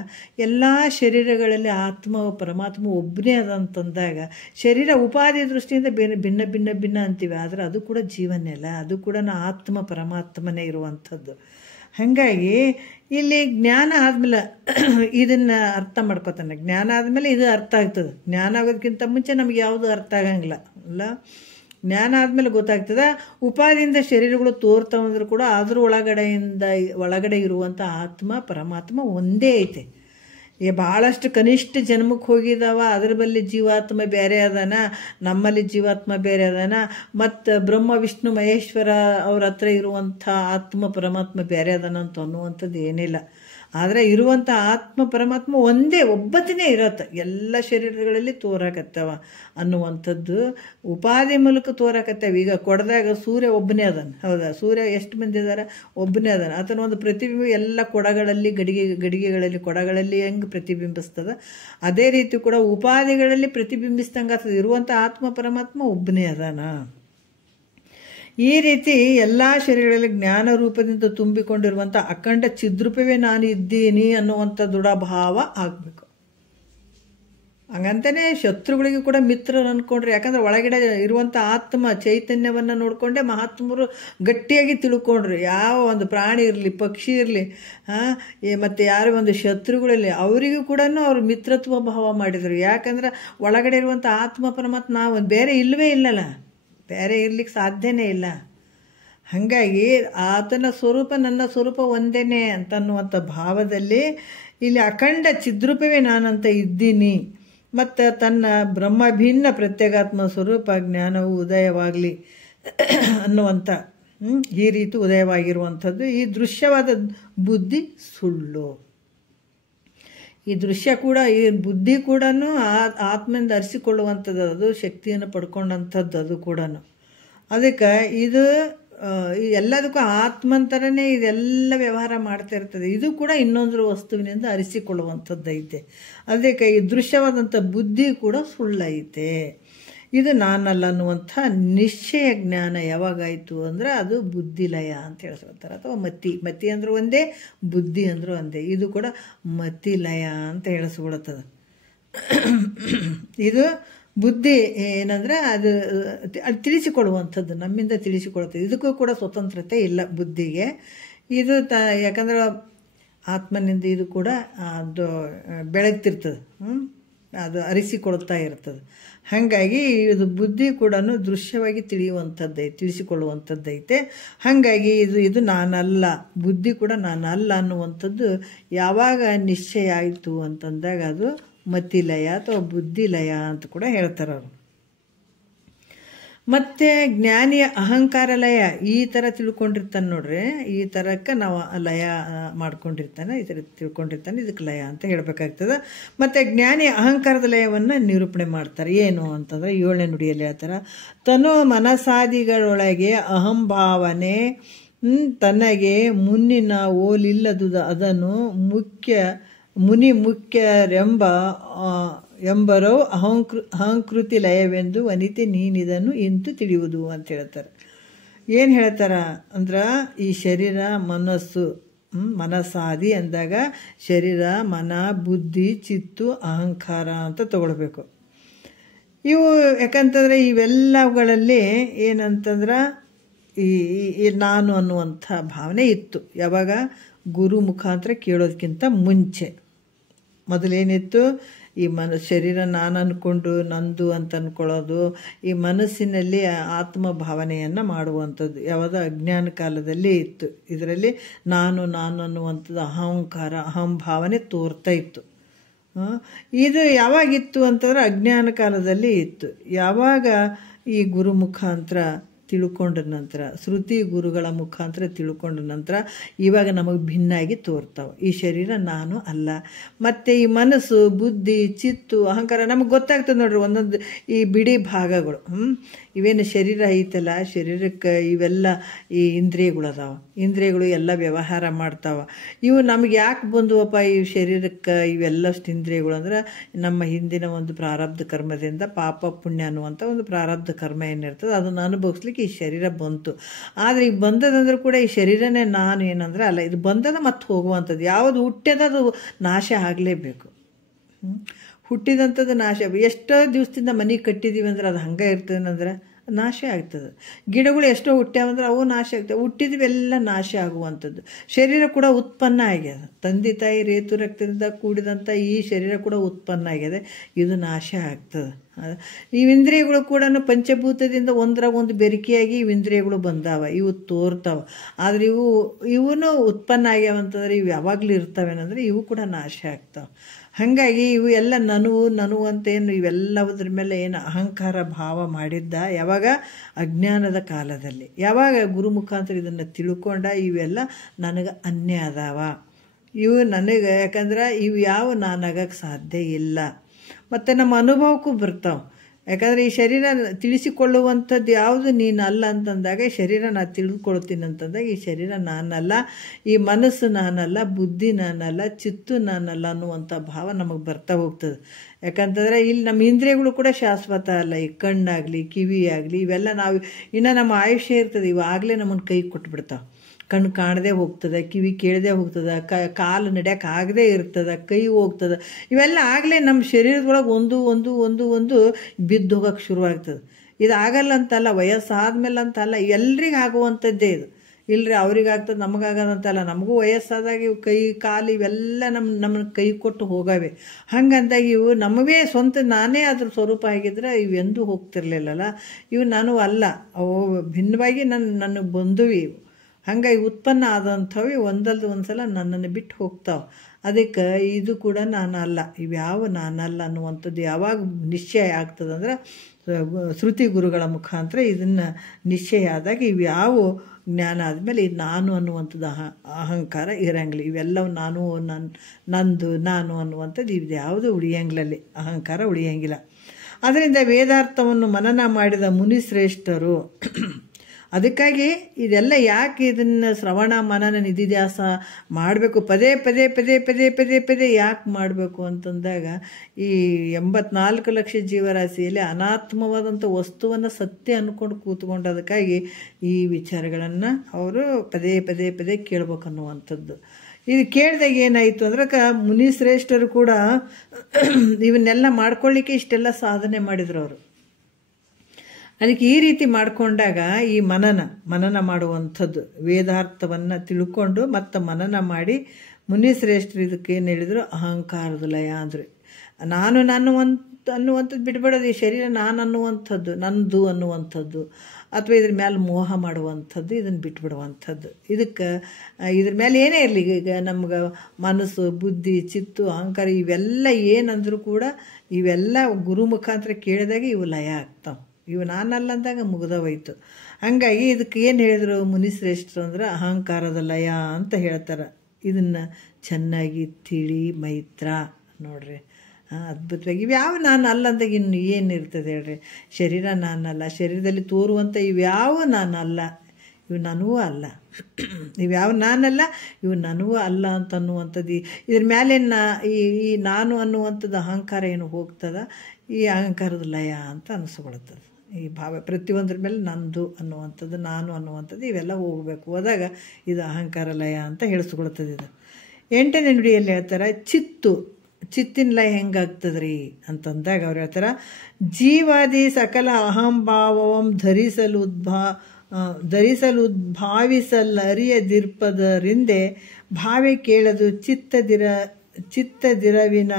ಎಲ್ಲ ಶರೀರಗಳಲ್ಲಿ ಆತ್ಮ ಪರಮಾತ್ಮ ಒಬ್ಬನೇ ಅದಂತಂದಾಗ ಶರೀರ ಉಪಾಧಿ ದೃಷ್ಟಿಯಿಂದ ಭಿನ್ನ ಭಿನ್ನ ಭಿನ್ನ ಅಂತೀವಿ, ಆದರೆ ಅದು ಕೂಡ ಜೀವನೇ ಅಲ್ಲ, ಅದು ಕೂಡ ಆತ್ಮ ಪರಮಾತ್ಮನೇ ಇರುವಂಥದ್ದು. ಹಾಗಾಗಿ ಇಲ್ಲಿ ಜ್ಞಾನ ಆದಮೇಲೆ ಇದನ್ನು ಅರ್ಥ ಮಾಡ್ಕೋತಾನೆ. ಜ್ಞಾನ ಆದಮೇಲೆ ಇದು ಅರ್ಥ ಆಗ್ತದೆ. ಜ್ಞಾನ ಆಗೋದಕ್ಕಿಂತ ಮುಂಚೆ ನಮಗೆ ಯಾವುದು ಅರ್ಥ ಆಗಂಗಿಲ್ಲ ಅಲ್ಲ. ಜ್ಞಾನ ಆದಮೇಲೆ ಗೊತ್ತಾಗ್ತದೆ. ಉಪಾದಿಯಿಂದ ಶರೀರಗಳು ತೋರ್ತಾವಂದ್ರೂ ಕೂಡ ಅದ್ರ ಒಳಗಡೆ ಇರುವಂಥ ಆತ್ಮ ಪರಮಾತ್ಮ ಒಂದೇ ಐತೆ. ಭಾಳಷ್ಟು ಕನಿಷ್ಠ ಜನ್ಮಕ್ಕೆ ಹೋಗಿದ್ದಾವ, ಅದ್ರ ಬಳಿ ಜೀವಾತ್ಮ ಬೇರೆ ಅದಾನ, ನಮ್ಮಲ್ಲಿ ಜೀವಾತ್ಮ ಬೇರೆ ಅದಾನ, ಮತ್ತು ಬ್ರಹ್ಮ ವಿಷ್ಣು ಮಹೇಶ್ವರ ಅವ್ರ ಹತ್ರ ಇರುವಂಥ ಆತ್ಮ ಪರಮಾತ್ಮ ಬೇರೆ ಅದಾನ ಅಂತ ಅನ್ನುವಂಥದ್ದು ಏನಿಲ್ಲ. ಆದರೆ ಇರುವಂಥ ಆತ್ಮ ಪರಮಾತ್ಮ ಒಂದೇ ಒಬ್ಬನೇ ಇರತ್ತೆ, ಎಲ್ಲ ಶರೀರಗಳಲ್ಲಿ ತೋರಾಕತ್ತವ ಅನ್ನುವಂಥದ್ದು ಉಪಾಧಿ ಮೂಲಕ ತೋರಾಕತ್ತೇವೆ. ಈಗ ಕೊಡದಾಗ ಸೂರ್ಯ ಒಬ್ಬನೇ ಅದಾನ, ಹೌದಾ? ಸೂರ್ಯ ಎಷ್ಟು ಮಂದಿ ಇದ್ದಾರೆ? ಒಬ್ಬನೇ ಅದಾನ. ಆತನ ಒಂದು ಪ್ರತಿಬಿಂಬ ಎಲ್ಲ ಕೊಡಗಳಲ್ಲಿ ಗಡಿಗೆಗಳಲ್ಲಿ ಕೊಡಗಳಲ್ಲಿ ಹೆಂಗೆ ಪ್ರತಿಬಿಂಬಿಸ್ತದ, ಅದೇ ರೀತಿ ಕೂಡ ಉಪಾಧಿಗಳಲ್ಲಿ ಪ್ರತಿಬಿಂಬಿಸ್ದಂಗೆ ಆಗ್ತದೆ. ಇರುವಂಥ ಆತ್ಮ ಪರಮಾತ್ಮ ಒಬ್ಬನೇ ಅದಾನ. ಈ ರೀತಿ ಎಲ್ಲ ಶರೀರಗಳಲ್ಲಿ ಜ್ಞಾನ ರೂಪದಿಂದ ತುಂಬಿಕೊಂಡಿರುವಂಥ ಅಖಂಡ ಚಿದ್ರೂಪವೇ ನಾನು ಇದ್ದೀನಿ ಅನ್ನುವಂಥ ದೃಢಭಾವ ಆಗಬೇಕು. ಹಂಗಂತಲೇ ಶತ್ರುಗಳಿಗೆ ಕೂಡ ಮಿತ್ರರು ಅಂದ್ಕೊಂಡ್ರೆ, ಯಾಕಂದ್ರೆ ಒಳಗಡೆ ಇರುವಂಥ ಆತ್ಮ ಚೈತನ್ಯವನ್ನು ನೋಡಿಕೊಂಡೆ ಮಹಾತ್ಮರು ಗಟ್ಟಿಯಾಗಿ ತಿಳ್ಕೊಂಡ್ರು. ಯಾವ ಒಂದು ಪ್ರಾಣಿ ಇರಲಿ, ಪಕ್ಷಿ ಇರಲಿ, ಮತ್ತು ಯಾರು ಒಂದು ಶತ್ರುಗಳಲ್ಲಿ ಅವರಿಗೂ ಕೂಡ ಅವರು ಮಿತ್ರತ್ವ ಭಾವ ಮಾಡಿದರು. ಯಾಕಂದ್ರೆ ಒಳಗಡೆ ಇರುವಂಥ ಆತ್ಮ ಪರಮಾತ್ಮ ನಾವು ಬೇರೆ ಇಲ್ಲವೇ ಇಲ್ಲಲ್ಲ, ಬೇರೆ ಇರ್ಲಿಕ್ಕೆ ಸಾಧ್ಯನೇ ಇಲ್ಲ. ಹಾಗಾಗಿ ಆತನ ಸ್ವರೂಪ ನನ್ನ ಸ್ವರೂಪ ಒಂದೇನೆ ಅಂತನ್ನುವಂಥ ಭಾವದಲ್ಲಿ ಇಲ್ಲಿ ಅಖಂಡ ಚಿದ್ರೂಪವೇ ನಾನಂತ ಇದ್ದೀನಿ. ಮತ್ತು ತನ್ನ ಬ್ರಹ್ಮಭಿನ್ನ ಪ್ರತ್ಯೇಗಾತ್ಮ ಸ್ವರೂಪ ಜ್ಞಾನವು ಉದಯವಾಗಲಿ ಅನ್ನುವಂಥ ಈ ರೀತಿ ಉದಯವಾಗಿರುವಂಥದ್ದು. ಈ ದೃಶ್ಯವಾದ ಬುದ್ಧಿ ಸುಳ್ಳು. ಈ ದೃಶ್ಯ ಕೂಡ, ಈ ಬುದ್ಧಿ ಕೂಡ ಆತ್ಮದಿಂದ ಅರಿಸಿಕೊಳ್ಳುವಂಥದ್ದು, ಅದು ಶಕ್ತಿಯನ್ನು ಪಡ್ಕೊಂಡಂಥದ್ದು ಅದು ಕೂಡ. ಅದಕ್ಕೆ ಇದು ಎಲ್ಲದಕ್ಕೂ ಆತ್ಮಂತರನೇ ಇದೆಲ್ಲ ವ್ಯವಹಾರ ಮಾಡ್ತಾ ಇರ್ತದೆ. ಇದು ಕೂಡ ಇನ್ನೊಂದರ ವಸ್ತುವಿನಿಂದ ಅರಿಸಿಕೊಳ್ಳುವಂಥದ್ದೈತೆ. ಅದಕ್ಕೆ ಈ ದೃಶ್ಯವಾದಂಥ ಬುದ್ಧಿ ಕೂಡ ಸುಳ್ಳೈತೆ. ಇದು ನಾನಲ್ಲ ಅನ್ನುವಂಥ ನಿಶ್ಚಯ ಜ್ಞಾನ ಯಾವಾಗಾಯಿತು ಅಂದರೆ ಅದು ಬುದ್ಧಿಲಯ ಅಂತ ಹೇಳ್ತಾರೆ, ಅಥವಾ ಮತಿ ಅಂದ್ರೆ ಒಂದೇ, ಬುದ್ಧಿ ಅಂದ್ರೆ ಒಂದೇ. ಇದು ಕೂಡ ಮತಿಲಯ ಅಂತ ಹೇಳಿಸ್ಕೊಳತ್ತದ. ಇದು ಬುದ್ಧಿ ಏನಂದ್ರೆ ಅದು ತಿಳಿಸಿಕೊಡುವಂಥದ್ದು, ನಮ್ಮಿಂದ ತಿಳಿಸಿಕೊಡುತ್ತದೆ. ಇದಕ್ಕೂ ಕೂಡ ಸ್ವತಂತ್ರತೆ ಇಲ್ಲ ಬುದ್ಧಿಗೆ. ಇದು ಯಾಕಂದ್ರೆ ಆತ್ಮನಿಂದ ಇದು ಕೂಡ ಅದು ಬೆಳಗ್ತಿರ್ತದೆ, ಅದು ಅರಿಸಿಕೊಳ್ತಾ ಇರ್ತದೆ. ಹಾಗಾಗಿ ಇದು ಬುದ್ಧಿ ಕೂಡ ದೃಶ್ಯವಾಗಿ ತಿಳಿಸಿಕೊಳ್ಳುವಂಥದ್ದೈತೆ. ಹಾಗಾಗಿ ಇದು ನಾನಲ್ಲ, ಬುದ್ಧಿ ಕೂಡ ನಾನಲ್ಲ ಅನ್ನುವಂಥದ್ದು ಯಾವಾಗ ನಿಶ್ಚಯ ಆಯಿತು ಅಂತಂದಾಗ ಅದು ಮತಿಲಯ ಅಥವಾ ಬುದ್ಧಿಲಯ ಅಂತ ಕೂಡ ಹೇಳ್ತಾರೆ ಅವರು. ಮತ್ತು ಜ್ಞಾನಿಯ ಅಹಂಕಾರ ಲಯ ಈ ಥರ ತಿಳ್ಕೊಂಡಿರ್ತಾನೆ ನೋಡ್ರಿ, ಈ ಥರಕ್ಕೆ ನಾವು ಲಯ ಮಾಡ್ಕೊಂಡಿರ್ತಾನೆ, ಈ ಥರ ತಿಳ್ಕೊಂಡಿರ್ತಾನೆ, ಇದಕ್ಕೆ ಲಯ ಅಂತ ಹೇಳಬೇಕಾಗ್ತದೆ. ಮತ್ತು ಜ್ಞಾನಿಯ ಅಹಂಕಾರದ ಲಯವನ್ನು ನಿರೂಪಣೆ ಮಾಡ್ತಾರೆ. ಏನು ಅಂತಂದರೆ 7ನೇ ನುಡಿಯಲ್ಲಿ ಹೇಳ್ತಾರೆ, ತನು ಮನಸಾದಿಗಳೊಳಗೆ ಅಹಂಭಾವನೆ ತನಗೆ ಮುನ್ನಿನ ಓಲಿಲ್ಲದುದ ಅದನ್ನು ಎಂಬರೋ ಅಹಂಕೃತಿ ಲಯವೆಂದು ವನಿತೆ ನೀನಿದನ್ನು ಇಂತು ತಿಳಿಯುವುದು ಅಂತ ಹೇಳ್ತಾರೆ. ಏನು ಹೇಳ್ತಾರ ಅಂದ್ರೆ, ಈ ಶರೀರ ಮನಸ್ಸು, ಮನಸ್ಸಾದಿ ಅಂದಾಗ ಶರೀರ, ಮನ, ಬುದ್ಧಿ, ಚಿತ್ತು, ಅಹಂಕಾರ ಅಂತ ತಗೊಳ್ಬೇಕು. ಇವು ಯಾಕಂತಂದರೆ ಇವೆಲ್ಲಗಳಲ್ಲಿ ಏನಂತಂದ್ರೆ ಈ ನಾನು ಅನ್ನುವಂಥ ಭಾವನೆ ಇತ್ತು. ಯಾವಾಗ ಗುರು ಮುಖಾಂತರ ಕೇಳೋದಕ್ಕಿಂತ ಮುಂಚೆ ಮೊದಲೇನಿತ್ತು, ಈ ಶರೀರ ನಾನು ಅಂದ್ಕೊಂಡು ನಂದು ಅಂತ ಅಂದ್ಕೊಳ್ಳೋದು, ಈ ಮನಸ್ಸಿನಲ್ಲಿ ಆತ್ಮ ಭಾವನೆಯನ್ನು ಮಾಡುವಂಥದ್ದು ಯಾವುದು ಅಜ್ಞಾನ ಕಾಲದಲ್ಲಿ ಇತ್ತು. ಇದರಲ್ಲಿ ನಾನು ಅನ್ನುವಂಥದ್ದು ಅಹಂಕಾರ, ಅಹಂಭಾವನೆ ತೋರ್ತಾ ಇತ್ತು. ಇದು ಯಾವಾಗಿತ್ತು ಅಂತಂದ್ರೆ ಅಜ್ಞಾನ ಕಾಲದಲ್ಲಿ ಇತ್ತು. ಯಾವಾಗ ಈ ಗುರು ಮುಖಾಂತರ ತಿಳ್ಕೊಂಡ ನಂತರ, ಶ್ರುತಿ ಗುರುಗಳ ಮುಖಾಂತರ ತಿಳ್ಕೊಂಡ ನಂತರ ಇವಾಗ ನಮಗೆ ಭಿನ್ನಾಗಿ ತೋರ್ತಾವೆ. ಈ ಶರೀರ ನಾನು ಅಲ್ಲ. ಮತ್ತು ಈ ಮನಸ್ಸು, ಬುದ್ಧಿ, ಚಿತ್ತು, ಅಹಂಕಾರ ನಮಗೆ ಗೊತ್ತಾಗ್ತದೆ ನೋಡ್ರಿ. ಒಂದೊಂದು ಈ ಬಿಡಿ ಭಾಗಗಳು, ಇವೇನು ಶರೀರ ಐತಲ್ಲ, ಶರೀರಕ್ಕೆ ಇವೆಲ್ಲ ಈ ಇಂದ್ರಿಯಗಳು ಅದಾವ. ಇಂದ್ರಿಯಗಳು ಎಲ್ಲ ವ್ಯವಹಾರ ಮಾಡ್ತಾವ. ಇವು ನಮಗೆ ಯಾಕೆ ಬಂದುವಪ್ಪ ಈ ಶರೀರಕ್ಕೆ ಇವೆಲ್ಲಷ್ಟು ಇಂದ್ರಿಯಗಳು ಅಂದ್ರೆ, ನಮ್ಮ ಹಿಂದಿನ ಒಂದು ಪ್ರಾರಬ್ಧ ಕರ್ಮದಿಂದ ಪಾಪ ಪುಣ್ಯ ಅನ್ನುವಂಥ ಒಂದು ಪ್ರಾರಬ್ಧ ಕರ್ಮ ಏನಿರ್ತದೆ ಅದನ್ನು ಅನುಭವಿಸ್ಲಿಕ್ಕೆ ಈ ಶರೀರ ಬಂತು. ಆದರೆ ಈಗ ಬಂದದಂದ್ರೂ ಕೂಡ ಈ ಶರೀರನೇ ನಾನು ಏನಂದ್ರೆ ಅಲ್ಲ, ಇದು ಬಂದದ ಮತ್ತು ಹೋಗುವಂಥದ್ದು. ಯಾವುದು ಹುಟ್ಟ್ಯದ ಅದು ನಾಶ ಆಗಲೇಬೇಕು. ಹುಟ್ಟಿದಂಥದ್ದು ನಾಶ. ಎಷ್ಟೋ ದಿವಸದಿಂದ ಮನೆ ಕಟ್ಟಿದ್ದೀವಿ ಅಂದ್ರೆ ಅದು ಹಂಗೆ ಇರ್ತದೇನಂದ್ರೆ ನಾಶ ಆಗ್ತದೆ. ಗಿಡಗಳು ಎಷ್ಟೋ ಹುಟ್ಟ್ಯಾವಂದ್ರೆ ಅವು ನಾಶ ಆಗ್ತವೆ. ಹುಟ್ಟಿದ್ವಿ ಎಲ್ಲ ನಾಶ ಆಗುವಂಥದ್ದು. ಶರೀರ ಕೂಡ ಉತ್ಪನ್ನ ಆಗ್ಯದ. ತಂದೆ ತಾಯಿ ರೇತು ರಕ್ತದಿಂದ ಕೂಡಿದಂಥ ಈ ಶರೀರ ಕೂಡ ಉತ್ಪನ್ನ ಆಗ್ಯದೆ. ಇದು ನಾಶ ಆಗ್ತದೆ. ಈ ಇಂದ್ರಿಯಗಳು ಕೂಡ ಪಂಚಭೂತದಿಂದ ಒಂದರಾಗ ಒಂದು ಬೆರಿಕೆಯಾಗಿ ಇವು ಇಂದ್ರಿಯಗಳು ಬಂದಾವ, ಇವು ತೋರ್ತಾವ. ಆದರೆ ಇವನು ಉತ್ಪನ್ನ ಆಗ್ಯಾವಂತಂದ್ರೆ ಇವು ಯಾವಾಗಲೂ ಇರ್ತಾವೇನಂದ್ರೆ ಇವು ಕೂಡ ನಾಶ ಆಗ್ತಾವೆ. ಹಾಗಾಗಿ ಇವು ಎಲ್ಲ ನನವು ಅಂತೇನು ಇವೆಲ್ಲದ್ರ ಮೇಲೆ ಏನು ಅಹಂಕಾರ ಭಾವ ಮಾಡಿದ್ದ ಯಾವಾಗ ಅಜ್ಞಾನದ ಕಾಲದಲ್ಲಿ, ಯಾವಾಗ ಗುರು ಮುಖಾಂತರ ಇದನ್ನು ತಿಳ್ಕೊಂಡ ಇವೆಲ್ಲ ನನಗೆ ಅನ್ಯ ಅದಾವ, ಇವು ನನಗೆ, ಯಾಕಂದ್ರೆ ಇವು ಯಾವ ನಾನಾಗಕ್ಕೆ ಸಾಧ್ಯ ಇಲ್ಲ. ಮತ್ತು ನಮ್ಮ ಅನುಭವಕ್ಕೂ ಬರ್ತಾವೆ. ಯಾಕಂದರೆ ಈ ಶರೀರ ತಿಳಿಸಿಕೊಳ್ಳುವಂಥದ್ದು ಯಾವುದು ನೀನಲ್ಲ ಅಂತಂದಾಗ, ಈ ಶರೀರ ನಾನು ತಿಳಿದುಕೊಳ್ತೀನಿ ಅಂತಂದಾಗ ಈ ಶರೀರ ನಾನಲ್ಲ, ಈ ಮನಸ್ಸು ನಾನಲ್ಲ, ಬುದ್ಧಿ ನಾನಲ್ಲ, ಚಿತ್ತು ನಾನಲ್ಲ ಅನ್ನುವಂಥ ಭಾವ ನಮಗೆ ಬರ್ತಾ ಹೋಗ್ತದೆ. ಯಾಕಂತಂದರೆ ಇಲ್ಲಿ ನಮ್ಮ ಇಂದ್ರಿಯಗಳು ಕೂಡ ಶಾಶ್ವತ ಅಲ್ಲ. ಈ ಕಣ್ಣಾಗಲಿ ಕಿವಿ ಆಗಲಿ ಇವೆಲ್ಲ ನಾವು ಇನ್ನು ನಮ್ಮ ಆಯುಷ್ಯ ಇರ್ತದೆ, ಇವಾಗಲೇ ನಮ್ಮನ್ನು ಕೈ ಕೊಟ್ಬಿಡ್ತಾವೆ. ಕಣ್ಣು ಕಾಣದೇ ಹೋಗ್ತದೆ, ಕಿವಿ ಕೇಳದೆ ಹೋಗ್ತದೆ, ಕಾಲು ನಡೆಯೋಕೆ ಆಗದೇ ಇರ್ತದೆ, ಕೈ ಹೋಗ್ತದೆ. ಇವೆಲ್ಲ ಆಗಲೇ ನಮ್ಮ ಶರೀರದೊಳಗೆ ಒಂದು ಒಂದು ಒಂದು ಒಂದು ಬಿದ್ದು ಹೋಗೋಕೆ ಶುರುವಾಗ್ತದೆ. ಇದು ಆಗಲ್ಲ ಅಂತಲ್ಲ, ವಯಸ್ಸಾದ್ಮೇಲೆ ಅಂತಲ್ಲ, ಎಲ್ರಿಗೂ ಆಗುವಂಥದ್ದೇ ಇದು. ಇಲ್ಲರಿ ಅವ್ರಿಗಾಗ್ತದೆ ನಮಗಾಗದಂತಲ್ಲ, ನಮಗೂ ವಯಸ್ಸಾದಾಗ ಇವು ಕೈ ಕಾಲು ಇವೆಲ್ಲ ನಮ್ಮನ್ನ ಕೈ ಕೊಟ್ಟು ಹೋಗವೆ. ಹಂಗಂದಾಗ ಇವು ನಮಗೇ ಸ್ವಂತ ನಾನೇ ಅದ್ರ ಸ್ವರೂಪ ಆಗಿದ್ರೆ ಇವೆಂದೂ ಹೋಗ್ತಿರ್ಲಿಲ್ಲಲ್ಲ. ಇವು ನಾನು ಅಲ್ಲ, ಅವು ಭಿನ್ನವಾಗಿ ನನಗೆ ಬಂದುವಿ. ಇವು ಹಂಗಾಗಿ ಉತ್ಪನ್ನ ಆದಂಥವು ಒಂದಲ್ದು ಒಂದ್ಸಲ ನನ್ನನ್ನು ಬಿಟ್ಟು ಹೋಗ್ತಾವೆ. ಅದಕ್ಕೆ ಇದು ಕೂಡ ನಾನಲ್ಲ, ಇವ್ಯಾವ ನಾನಲ್ಲ ಅನ್ನುವಂಥದ್ದು ಯಾವಾಗ ನಿಶ್ಚಯ ಆಗ್ತದಂದ್ರೆ ಶ್ರುತಿ ಗುರುಗಳ ಮುಖಾಂತರ ಇದನ್ನು ನಿಶ್ಚಯ ಆದಾಗ ಇವ್ಯಾವ ಜ್ಞಾನ ಆದಮೇಲೆ ಇದು ನಾನು ಅನ್ನುವಂಥದ್ದು ಅಹಂಕಾರ ಇರಂಗಿಲ್ಲ. ಇವೆಲ್ಲವೂ ನಂದು ನಾನು ಅನ್ನುವಂಥದ್ದು ಇದು ಯಾವುದು ಉಳಿಯಂಗಿಲ್ಲಲ್ಲಿ, ಅಹಂಕಾರ ಉಳಿಯಂಗಿಲ್ಲ. ಅದರಿಂದ ವೇದಾರ್ಥವನ್ನು ಮನನ ಮಾಡಿದ ಮುನಿಶ್ರೇಷ್ಠರು ಅದಕ್ಕಾಗಿ ಇದೆಲ್ಲ ಯಾಕೆ ಇದನ್ನು ಶ್ರವಣ ಮನನ ನಿಧಿಧ್ಯಾಸ ಮಾಡಬೇಕು, ಪದೇ ಪದೇ ಪದೇ ಪದೇ ಪದೇ ಪದೇ ಯಾಕೆ ಮಾಡಬೇಕು ಅಂತಂದಾಗ, ಈ 84 ಲಕ್ಷ ಜೀವರಾಶಿಯಲ್ಲಿ ಅನಾತ್ಮವಾದಂಥ ವಸ್ತುವನ್ನು ಸತ್ಯ ಅಂದ್ಕೊಂಡು ಕೂತ್ಕೊಂಡದಕ್ಕಾಗಿ ಈ ವಿಚಾರಗಳನ್ನು ಅವರು ಪದೇ ಪದೇ ಪದೇ ಕೇಳ್ಬೇಕನ್ನುವಂಥದ್ದು. ಇದು ಕೇಳಿದಾಗ ಏನಾಯಿತು ಅಂದ್ರೆ ಮುನಿಶ್ರೇಷ್ಠರು ಕೂಡ ಇವನ್ನೆಲ್ಲ ಮಾಡ್ಕೊಳ್ಳಿಕ್ಕೆ ಇಷ್ಟೆಲ್ಲ ಸಾಧನೆ ಮಾಡಿದ್ರು ಅವರು. ಅದಕ್ಕೆ ಈ ರೀತಿ ಮಾಡಿಕೊಂಡಾಗ ಈ ಮನನ ಮಾಡುವಂಥದ್ದು, ವೇದಾರ್ಥವನ್ನು ತಿಳ್ಕೊಂಡು ಮತ್ತು ಮನನ ಮಾಡಿ ಮುನಿಶ್ರೇಷ್ಠರು ಇದಕ್ಕೆ ಏನು ಹೇಳಿದ್ರು, ಅಹಂಕಾರದ ಲಯ ಅಂದರೆ ನಾನು ಅನ್ನುವಂಥದ್ದು ಬಿಟ್ಬಿಡೋದು. ಈ ಶರೀರ ನಾನು ಅನ್ನುವಂಥದ್ದು, ನಂದು ಅನ್ನುವಂಥದ್ದು, ಅಥವಾ ಇದ್ರ ಮೇಲೆ ಮೋಹ ಮಾಡುವಂಥದ್ದು, ಇದನ್ನು ಬಿಟ್ಬಿಡುವಂಥದ್ದು. ಇದ್ರ ಮೇಲೆ ಏನೇ ಇರಲಿ, ಈಗ ನಮ್ಗೆ ಮನಸ್ಸು, ಬುದ್ಧಿ, ಚಿತ್ತು, ಅಹಂಕಾರ ಇವೆಲ್ಲ ಏನಂದ್ರೂ ಕೂಡ ಇವೆಲ್ಲ ಗುರು ಮುಖಾಂತರ ಕೇಳಿದಾಗ ಇವು ಲಯ ಆಗ್ತಾವೆ. ಇವು ನಾನಲ್ಲ ಅಂದಾಗ ಮುಗಿದೋಯ್ತು. ಹಂಗಾಗಿ ಇದಕ್ಕೆ ಏನು ಹೇಳಿದ್ರು ಮುನಿಶ್ರೇಷ್ಠರು ಅಂದ್ರೆ ಅಹಂಕಾರದ ಲಯ ಅಂತ ಹೇಳ್ತಾರೆ. ಇದನ್ನು ಚೆನ್ನಾಗಿ ತಿಳಿ ಮೈತ್ರ ನೋಡ್ರಿ, ಅದ್ಭುತವಾಗಿ. ಇವ್ಯಾವ ನಾನು ಅಲ್ಲ ಅಂದಾಗ ಇನ್ನು ಏನಿರ್ತದೆ ಹೇಳ್ರಿ. ಶರೀರ ನಾನಲ್ಲ, ಶರೀರದಲ್ಲಿ ತೋರುವಂಥ ಇವ್ಯಾವ ನಾನಲ್ಲ, ಇವು ನನಗೂ ಅಲ್ಲ, ಇವ್ಯಾವ ನಾನಲ್ಲ, ಇವು ನನಗೂ ಅಲ್ಲ ಅಂತ ಅನ್ನುವಂಥದ್ದು. ಇದ್ರ ಮೇಲೆ ಈ ನಾನು ಅನ್ನುವಂಥದ್ದು ಅಹಂಕಾರ ಏನು ಹೋಗ್ತದ, ಈ ಅಹಂಕಾರದ ಲಯ ಅಂತ ಅನಿಸ್ಕೊಳ್ತದೆ. ಈ ಭಾವ ಪ್ರತಿಯೊಂದ್ರ ಮೇಲೆ ನಂದು ಅನ್ನುವಂಥದ್ದು, ನಾನು ಅನ್ನುವಂಥದ್ದು ಇವೆಲ್ಲ ಹೋಗಬೇಕು. ಹೋದಾಗ ಇದು ಅಹಂಕಾರ ಲಯ ಅಂತ ಹೇಳಿಸ್ಕೊಳ್ತದೆ. ಇದು 8ನೇ ನುಡಿಯಲ್ಲಿ ಹೇಳ್ತಾರೆ, ಚಿತ್ತಿನ ಲಯ ಹೆಂಗಾಗ್ತದ್ರಿ ಅಂತಂದಾಗ ಅವ್ರು ಹೇಳ್ತಾರೆ, ಜೀವಾದಿ ಸಕಲ ಅಹಂಭಾವಂ ಧರಿಸಲುದ್ಭಾವಿಸಲರಿಯದಿರ್ಪದರಿಂದೆ ಭಾವೆ ಕೇಳದು ಚಿತ್ತದಿರವಿನ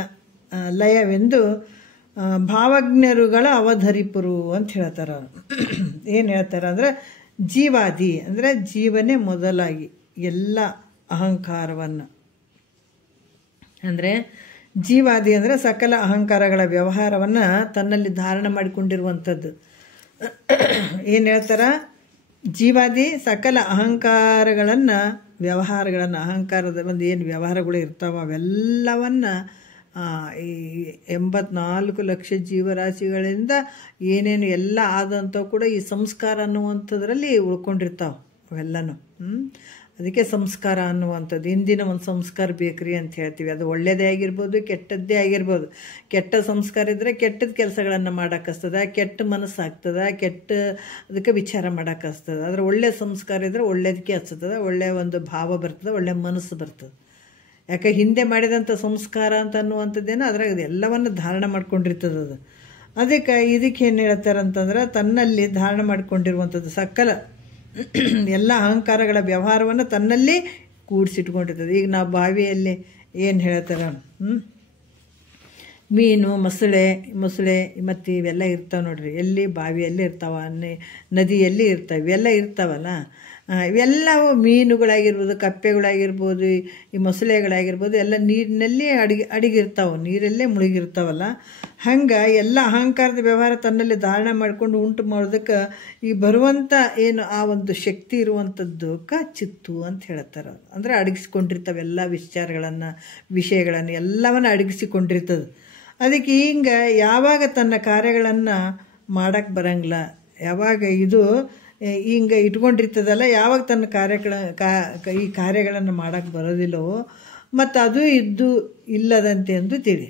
ಲಯವೆಂದು ಭಾವಜ್ಞರುಗಳ ಅವಧರಿಪರು ಅಂತ ಹೇಳ್ತಾರೆ. ಏನು ಹೇಳ್ತಾರೆ ಅಂದರೆ, ಜೀವಾದಿ ಅಂದರೆ ಜೀವನೇ ಮೊದಲಾಗಿ ಎಲ್ಲ ಅಹಂಕಾರವನ್ನು, ಅಂದರೆ ಜೀವಾದಿ ಅಂದರೆ ಸಕಲ ಅಹಂಕಾರಗಳ ವ್ಯವಹಾರವನ್ನು ತನ್ನಲ್ಲಿ ಧಾರಣ ಮಾಡಿಕೊಂಡಿರುವಂಥದ್ದು. ಏನು ಹೇಳ್ತಾರ, ಜೀವಾದಿ ಸಕಲ ಅಹಂಕಾರಗಳನ್ನು ವ್ಯವಹಾರಗಳನ್ನು ಅಹಂಕಾರದ ಒಂದು ಏನು ವ್ಯವಹಾರಗಳು ಇರ್ತಾವೆ ಅವೆಲ್ಲವನ್ನು ಈ 84 ಲಕ್ಷ ಜೀವರಾಶಿಗಳಿಂದ ಏನೇನು ಎಲ್ಲ ಆದಂಥವು ಕೂಡ ಈ ಸಂಸ್ಕಾರ ಅನ್ನುವಂಥದ್ರಲ್ಲಿ ಉಳ್ಕೊಂಡಿರ್ತಾವೆ ಅವೆಲ್ಲನೂ. ಅದಕ್ಕೆ ಸಂಸ್ಕಾರ ಅನ್ನುವಂಥದ್ದು ಇಂದಿನ ಒಂದು ಸಂಸ್ಕಾರ ಬೇಕ್ರಿ ಅಂತ ಹೇಳ್ತೀವಿ. ಅದು ಒಳ್ಳೆಯದೇ ಆಗಿರ್ಬೋದು, ಕೆಟ್ಟದ್ದೇ ಆಗಿರ್ಬೋದು. ಕೆಟ್ಟ ಸಂಸ್ಕಾರ ಇದ್ದರೆ ಕೆಟ್ಟದ ಕೆಲಸಗಳನ್ನು ಮಾಡೋಕ್ಕಸ್ತದೆ, ಕೆಟ್ಟ ಮನಸ್ಸಾಗ್ತದೆ, ಅದಕ್ಕೆ ವಿಚಾರ ಮಾಡೋಕ್ಕಸ್ತದೆ. ಆದರೆ ಒಳ್ಳೆಯ ಸಂಸ್ಕಾರ ಇದ್ದರೆ ಒಳ್ಳೆಯದಕ್ಕೆ ಹಚ್ತದೆ, ಒಳ್ಳೆಯ ಒಂದು ಭಾವ ಬರ್ತದೆ, ಒಳ್ಳೆಯ ಮನಸ್ಸು ಬರ್ತದೆ. ಯಾಕೆ ಹಿಂದೆ ಮಾಡಿದಂಥ ಸಂಸ್ಕಾರ ಅಂತ ಅನ್ನುವಂಥದ್ದೇನೋ ಅದ್ರಾಗ ಎಲ್ಲವನ್ನು ಧಾರಣ ಮಾಡ್ಕೊಂಡಿರ್ತದೆ ಅದು. ಇದಕ್ಕೆ ಏನು ಹೇಳ್ತಾರಂತಂದ್ರೆ, ತನ್ನಲ್ಲಿ ಧಾರಣ ಮಾಡ್ಕೊಂಡಿರುವಂಥದ್ದು ಸಕಲ ಎಲ್ಲ ಅಹಂಕಾರಗಳ ವ್ಯವಹಾರವನ್ನು ತನ್ನಲ್ಲಿ ಕೂಡಿಸಿಟ್ಕೊಂಡಿರ್ತದೆ. ಈಗ ನಾವು ಬಾವಿಯಲ್ಲಿ ಏನು ಹೇಳ್ತಾರೆ, ಮೀನು, ಮೊಸಳೆ ಮತ್ತು ಇವೆಲ್ಲ ಇರ್ತಾವೆ ನೋಡ್ರಿ. ಎಲ್ಲಿ ಬಾವಿಯಲ್ಲಿ ಇರ್ತಾವ, ನದಿಯಲ್ಲಿ ಇರ್ತಾವೆ, ಇವೆಲ್ಲ ಇರ್ತಾವಲ್ಲ. ಇವೆಲ್ಲವೂ ಮೀನುಗಳಾಗಿರ್ಬೋದು, ಕಪ್ಪೆಗಳಾಗಿರ್ಬೋದು, ಈ ಮೊಸಳೆಗಳಾಗಿರ್ಬೋದು, ಎಲ್ಲ ನೀರಿನಲ್ಲಿ ಅಡಿಗಿರ್ತಾವೆ, ನೀರಲ್ಲೇ ಮುಳುಗಿರ್ತಾವಲ್ಲ. ಹಂಗೆ ಎಲ್ಲ ಅಹಂಕಾರದ ವ್ಯವಹಾರ ತನ್ನಲ್ಲಿ ಧಾರಣೆ ಮಾಡಿಕೊಂಡು ಉಂಟು ಮಾಡೋದಕ್ಕೆ ಈ ಬರುವಂಥ ಏನು ಆ ಒಂದು ಶಕ್ತಿ ಇರುವಂಥದ್ದಕ್ಕೆ ಚಿತ್ತು ಅಂತ ಹೇಳ್ತಾರೆ. ಅಂದರೆ ಅಡಗಿಸ್ಕೊಂಡಿರ್ತಾವೆ ಎಲ್ಲ ವಿಷಯಗಳನ್ನು ಎಲ್ಲವನ್ನು ಅಡಗಿಸಿಕೊಂಡಿರ್ತದೆ. ಅದಕ್ಕೆ ಹಿಂಗೆ ಯಾವಾಗ ತನ್ನ ಕಾರ್ಯಗಳನ್ನು ಮಾಡೋಕ್ಕೆ ಬರಂಗಿಲ್ಲ, ಯಾವಾಗ ಇದು ಹಿಂಗೆ ಇಟ್ಕೊಂಡಿರ್ತದಲ್ಲ, ಯಾವಾಗ ತನ್ನ ಈ ಕಾರ್ಯಗಳನ್ನು ಮಾಡೋಕ್ಕೆ ಬರೋದಿಲ್ಲವೋ ಮತ್ತು ಅದು ಇಲ್ಲದಂತೆ ಎಂದು ತಿಳಿ.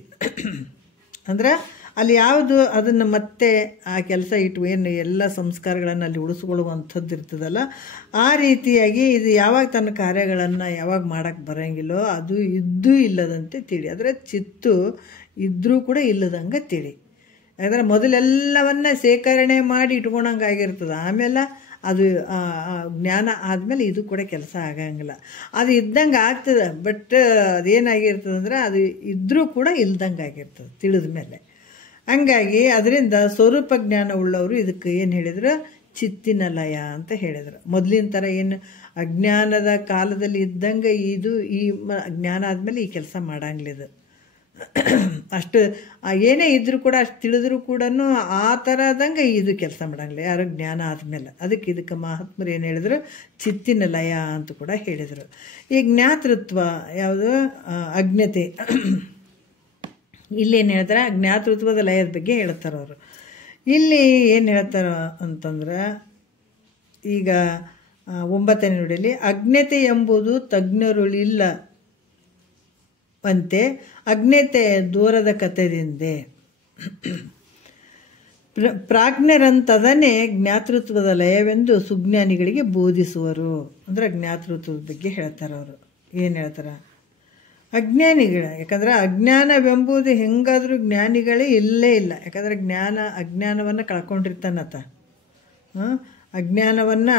ಅಂದ್ರೆ ಅಲ್ಲಿ ಯಾವುದು ಅದನ್ನು ಮತ್ತೆ ಆ ಕೆಲಸ ಏನು ಎಲ್ಲ ಸಂಸ್ಕಾರಗಳನ್ನು ಅಲ್ಲಿ ಉಳಿಸ್ಕೊಳ್ಳುವಂಥದ್ದು ಇರ್ತದಲ್ಲ, ಆ ರೀತಿಯಾಗಿ ಇದು ಯಾವಾಗ ತನ್ನ ಕಾರ್ಯಗಳನ್ನು ಯಾವಾಗ ಮಾಡೋಕ್ಕೆ ಬರೋಂಗಿಲ್ಲೋ ಅದು ಇಲ್ಲದಂತೆ ತಿಳಿ. ಅಂದರೆ ಚಿತ್ತು ಇದ್ದರೂ ಕೂಡ ಇಲ್ಲದಂಗೆ ತಿಳಿ. ಯಾಕಂದರೆ ಮೊದಲೆಲ್ಲವನ್ನ ಸೇಕರಣೆ ಮಾಡಿ ಇಟ್ಕೊಳಂಗೆ ಆಗಿರ್ತದೆ. ಆಮೇಲೆ ಅದು ಜ್ಞಾನ ಆದಮೇಲೆ ಇದು ಕೂಡ ಕೆಲಸ ಆಗಂಗಿಲ್ಲ. ಅದು ಇದ್ದಂಗೆ ಆಗ್ತದೆ, ಬಟ್ ಅದೇನಾಗಿರ್ತದೆ ಅಂದರೆ ಅದು ಇದ್ದರೂ ಕೂಡ ಇಲ್ದಂಗೆ ಆಗಿರ್ತದೆ ತಿಳಿದ ಮೇಲೆ. ಹಂಗಾಗಿ ಅದರಿಂದ ಸ್ವರೂಪ ಜ್ಞಾನ ಉಳ್ಳವರು ಇದಕ್ಕೆ ಏನು ಹೇಳಿದ್ರು, ಚಿತ್ತಿನ ಲಯ ಅಂತ ಹೇಳಿದ್ರು. ಮೊದಲಿನ ಥರ ಏನು ಅಜ್ಞಾನದ ಕಾಲದಲ್ಲಿ ಇದ್ದಂಗೆ ಈ ಜ್ಞಾನ ಆದಮೇಲೆ ಈ ಕೆಲಸ ಮಾಡಂಗಿಲ್ಲ. ಅಷ್ಟು ಏನೇ ಇದ್ರೂ ಕೂಡ ಅಷ್ಟು ತಿಳಿದ್ರೂ ಕೂಡ ಆ ಥರದಂಗೆ ಇದು ಕೆಲಸ ಮಾಡಂಗಿಲ್ಲ ಯಾರು ಜ್ಞಾನ ಆದಮೇಲೆ. ಇದಕ್ಕೆ ಮಹಾತ್ಮರು ಏನು ಹೇಳಿದ್ರು, ಚಿತ್ತಿನ ಲಯ ಅಂತ ಕೂಡ ಹೇಳಿದರು. ಈ ಜ್ಞಾತೃತ್ವ ಯಾವುದು, ಅಜ್ಞತೆ, ಇಲ್ಲೇನು ಹೇಳ್ತಾರೆ, ಜ್ಞಾತೃತ್ವದ ಲಯದ ಬಗ್ಗೆ ಹೇಳ್ತಾರೆ ಅವರು. ಇಲ್ಲಿ ಏನು ಹೇಳ್ತಾರೆ ಅಂತಂದ್ರೆ, ಈಗ 9ನೇ ನುಡಿಯಲ್ಲಿ ಅಜ್ಞತೆ ಎಂಬುದು ತಜ್ಞರುಳಿಲ್ಲ ಅಂತೆ ಅಜ್ಞತೆ ದೂರದ ಕಥೆದಿಂದೆ ಪ್ರಾಜ್ಞರಂತದನ್ನೇ ಜ್ಞಾತೃತ್ವದ ಲಯವೆಂದು ಸುಜ್ಞಾನಿಗಳಿಗೆ ಬೋಧಿಸುವರು. ಅಂದರೆ ಜ್ಞಾತೃತ್ವದ ಬಗ್ಗೆ ಹೇಳ್ತಾರೆ ಅವರು. ಏನು ಹೇಳ್ತಾರೆ, ಅಜ್ಞಾನಿಗಳ, ಯಾಕಂದ್ರೆ ಅಜ್ಞಾನವೆಂಬುದು ಹೆಂಗಾದರೂ ಜ್ಞಾನಿಗಳೇ ಇಲ್ಲೇ ಇಲ್ಲ. ಯಾಕಂದರೆ ಅಜ್ಞಾನವನ್ನು ಕಳ್ಕೊಂಡಿರ್ತಾನತ್ತ. ಅಜ್ಞಾನವನ್ನು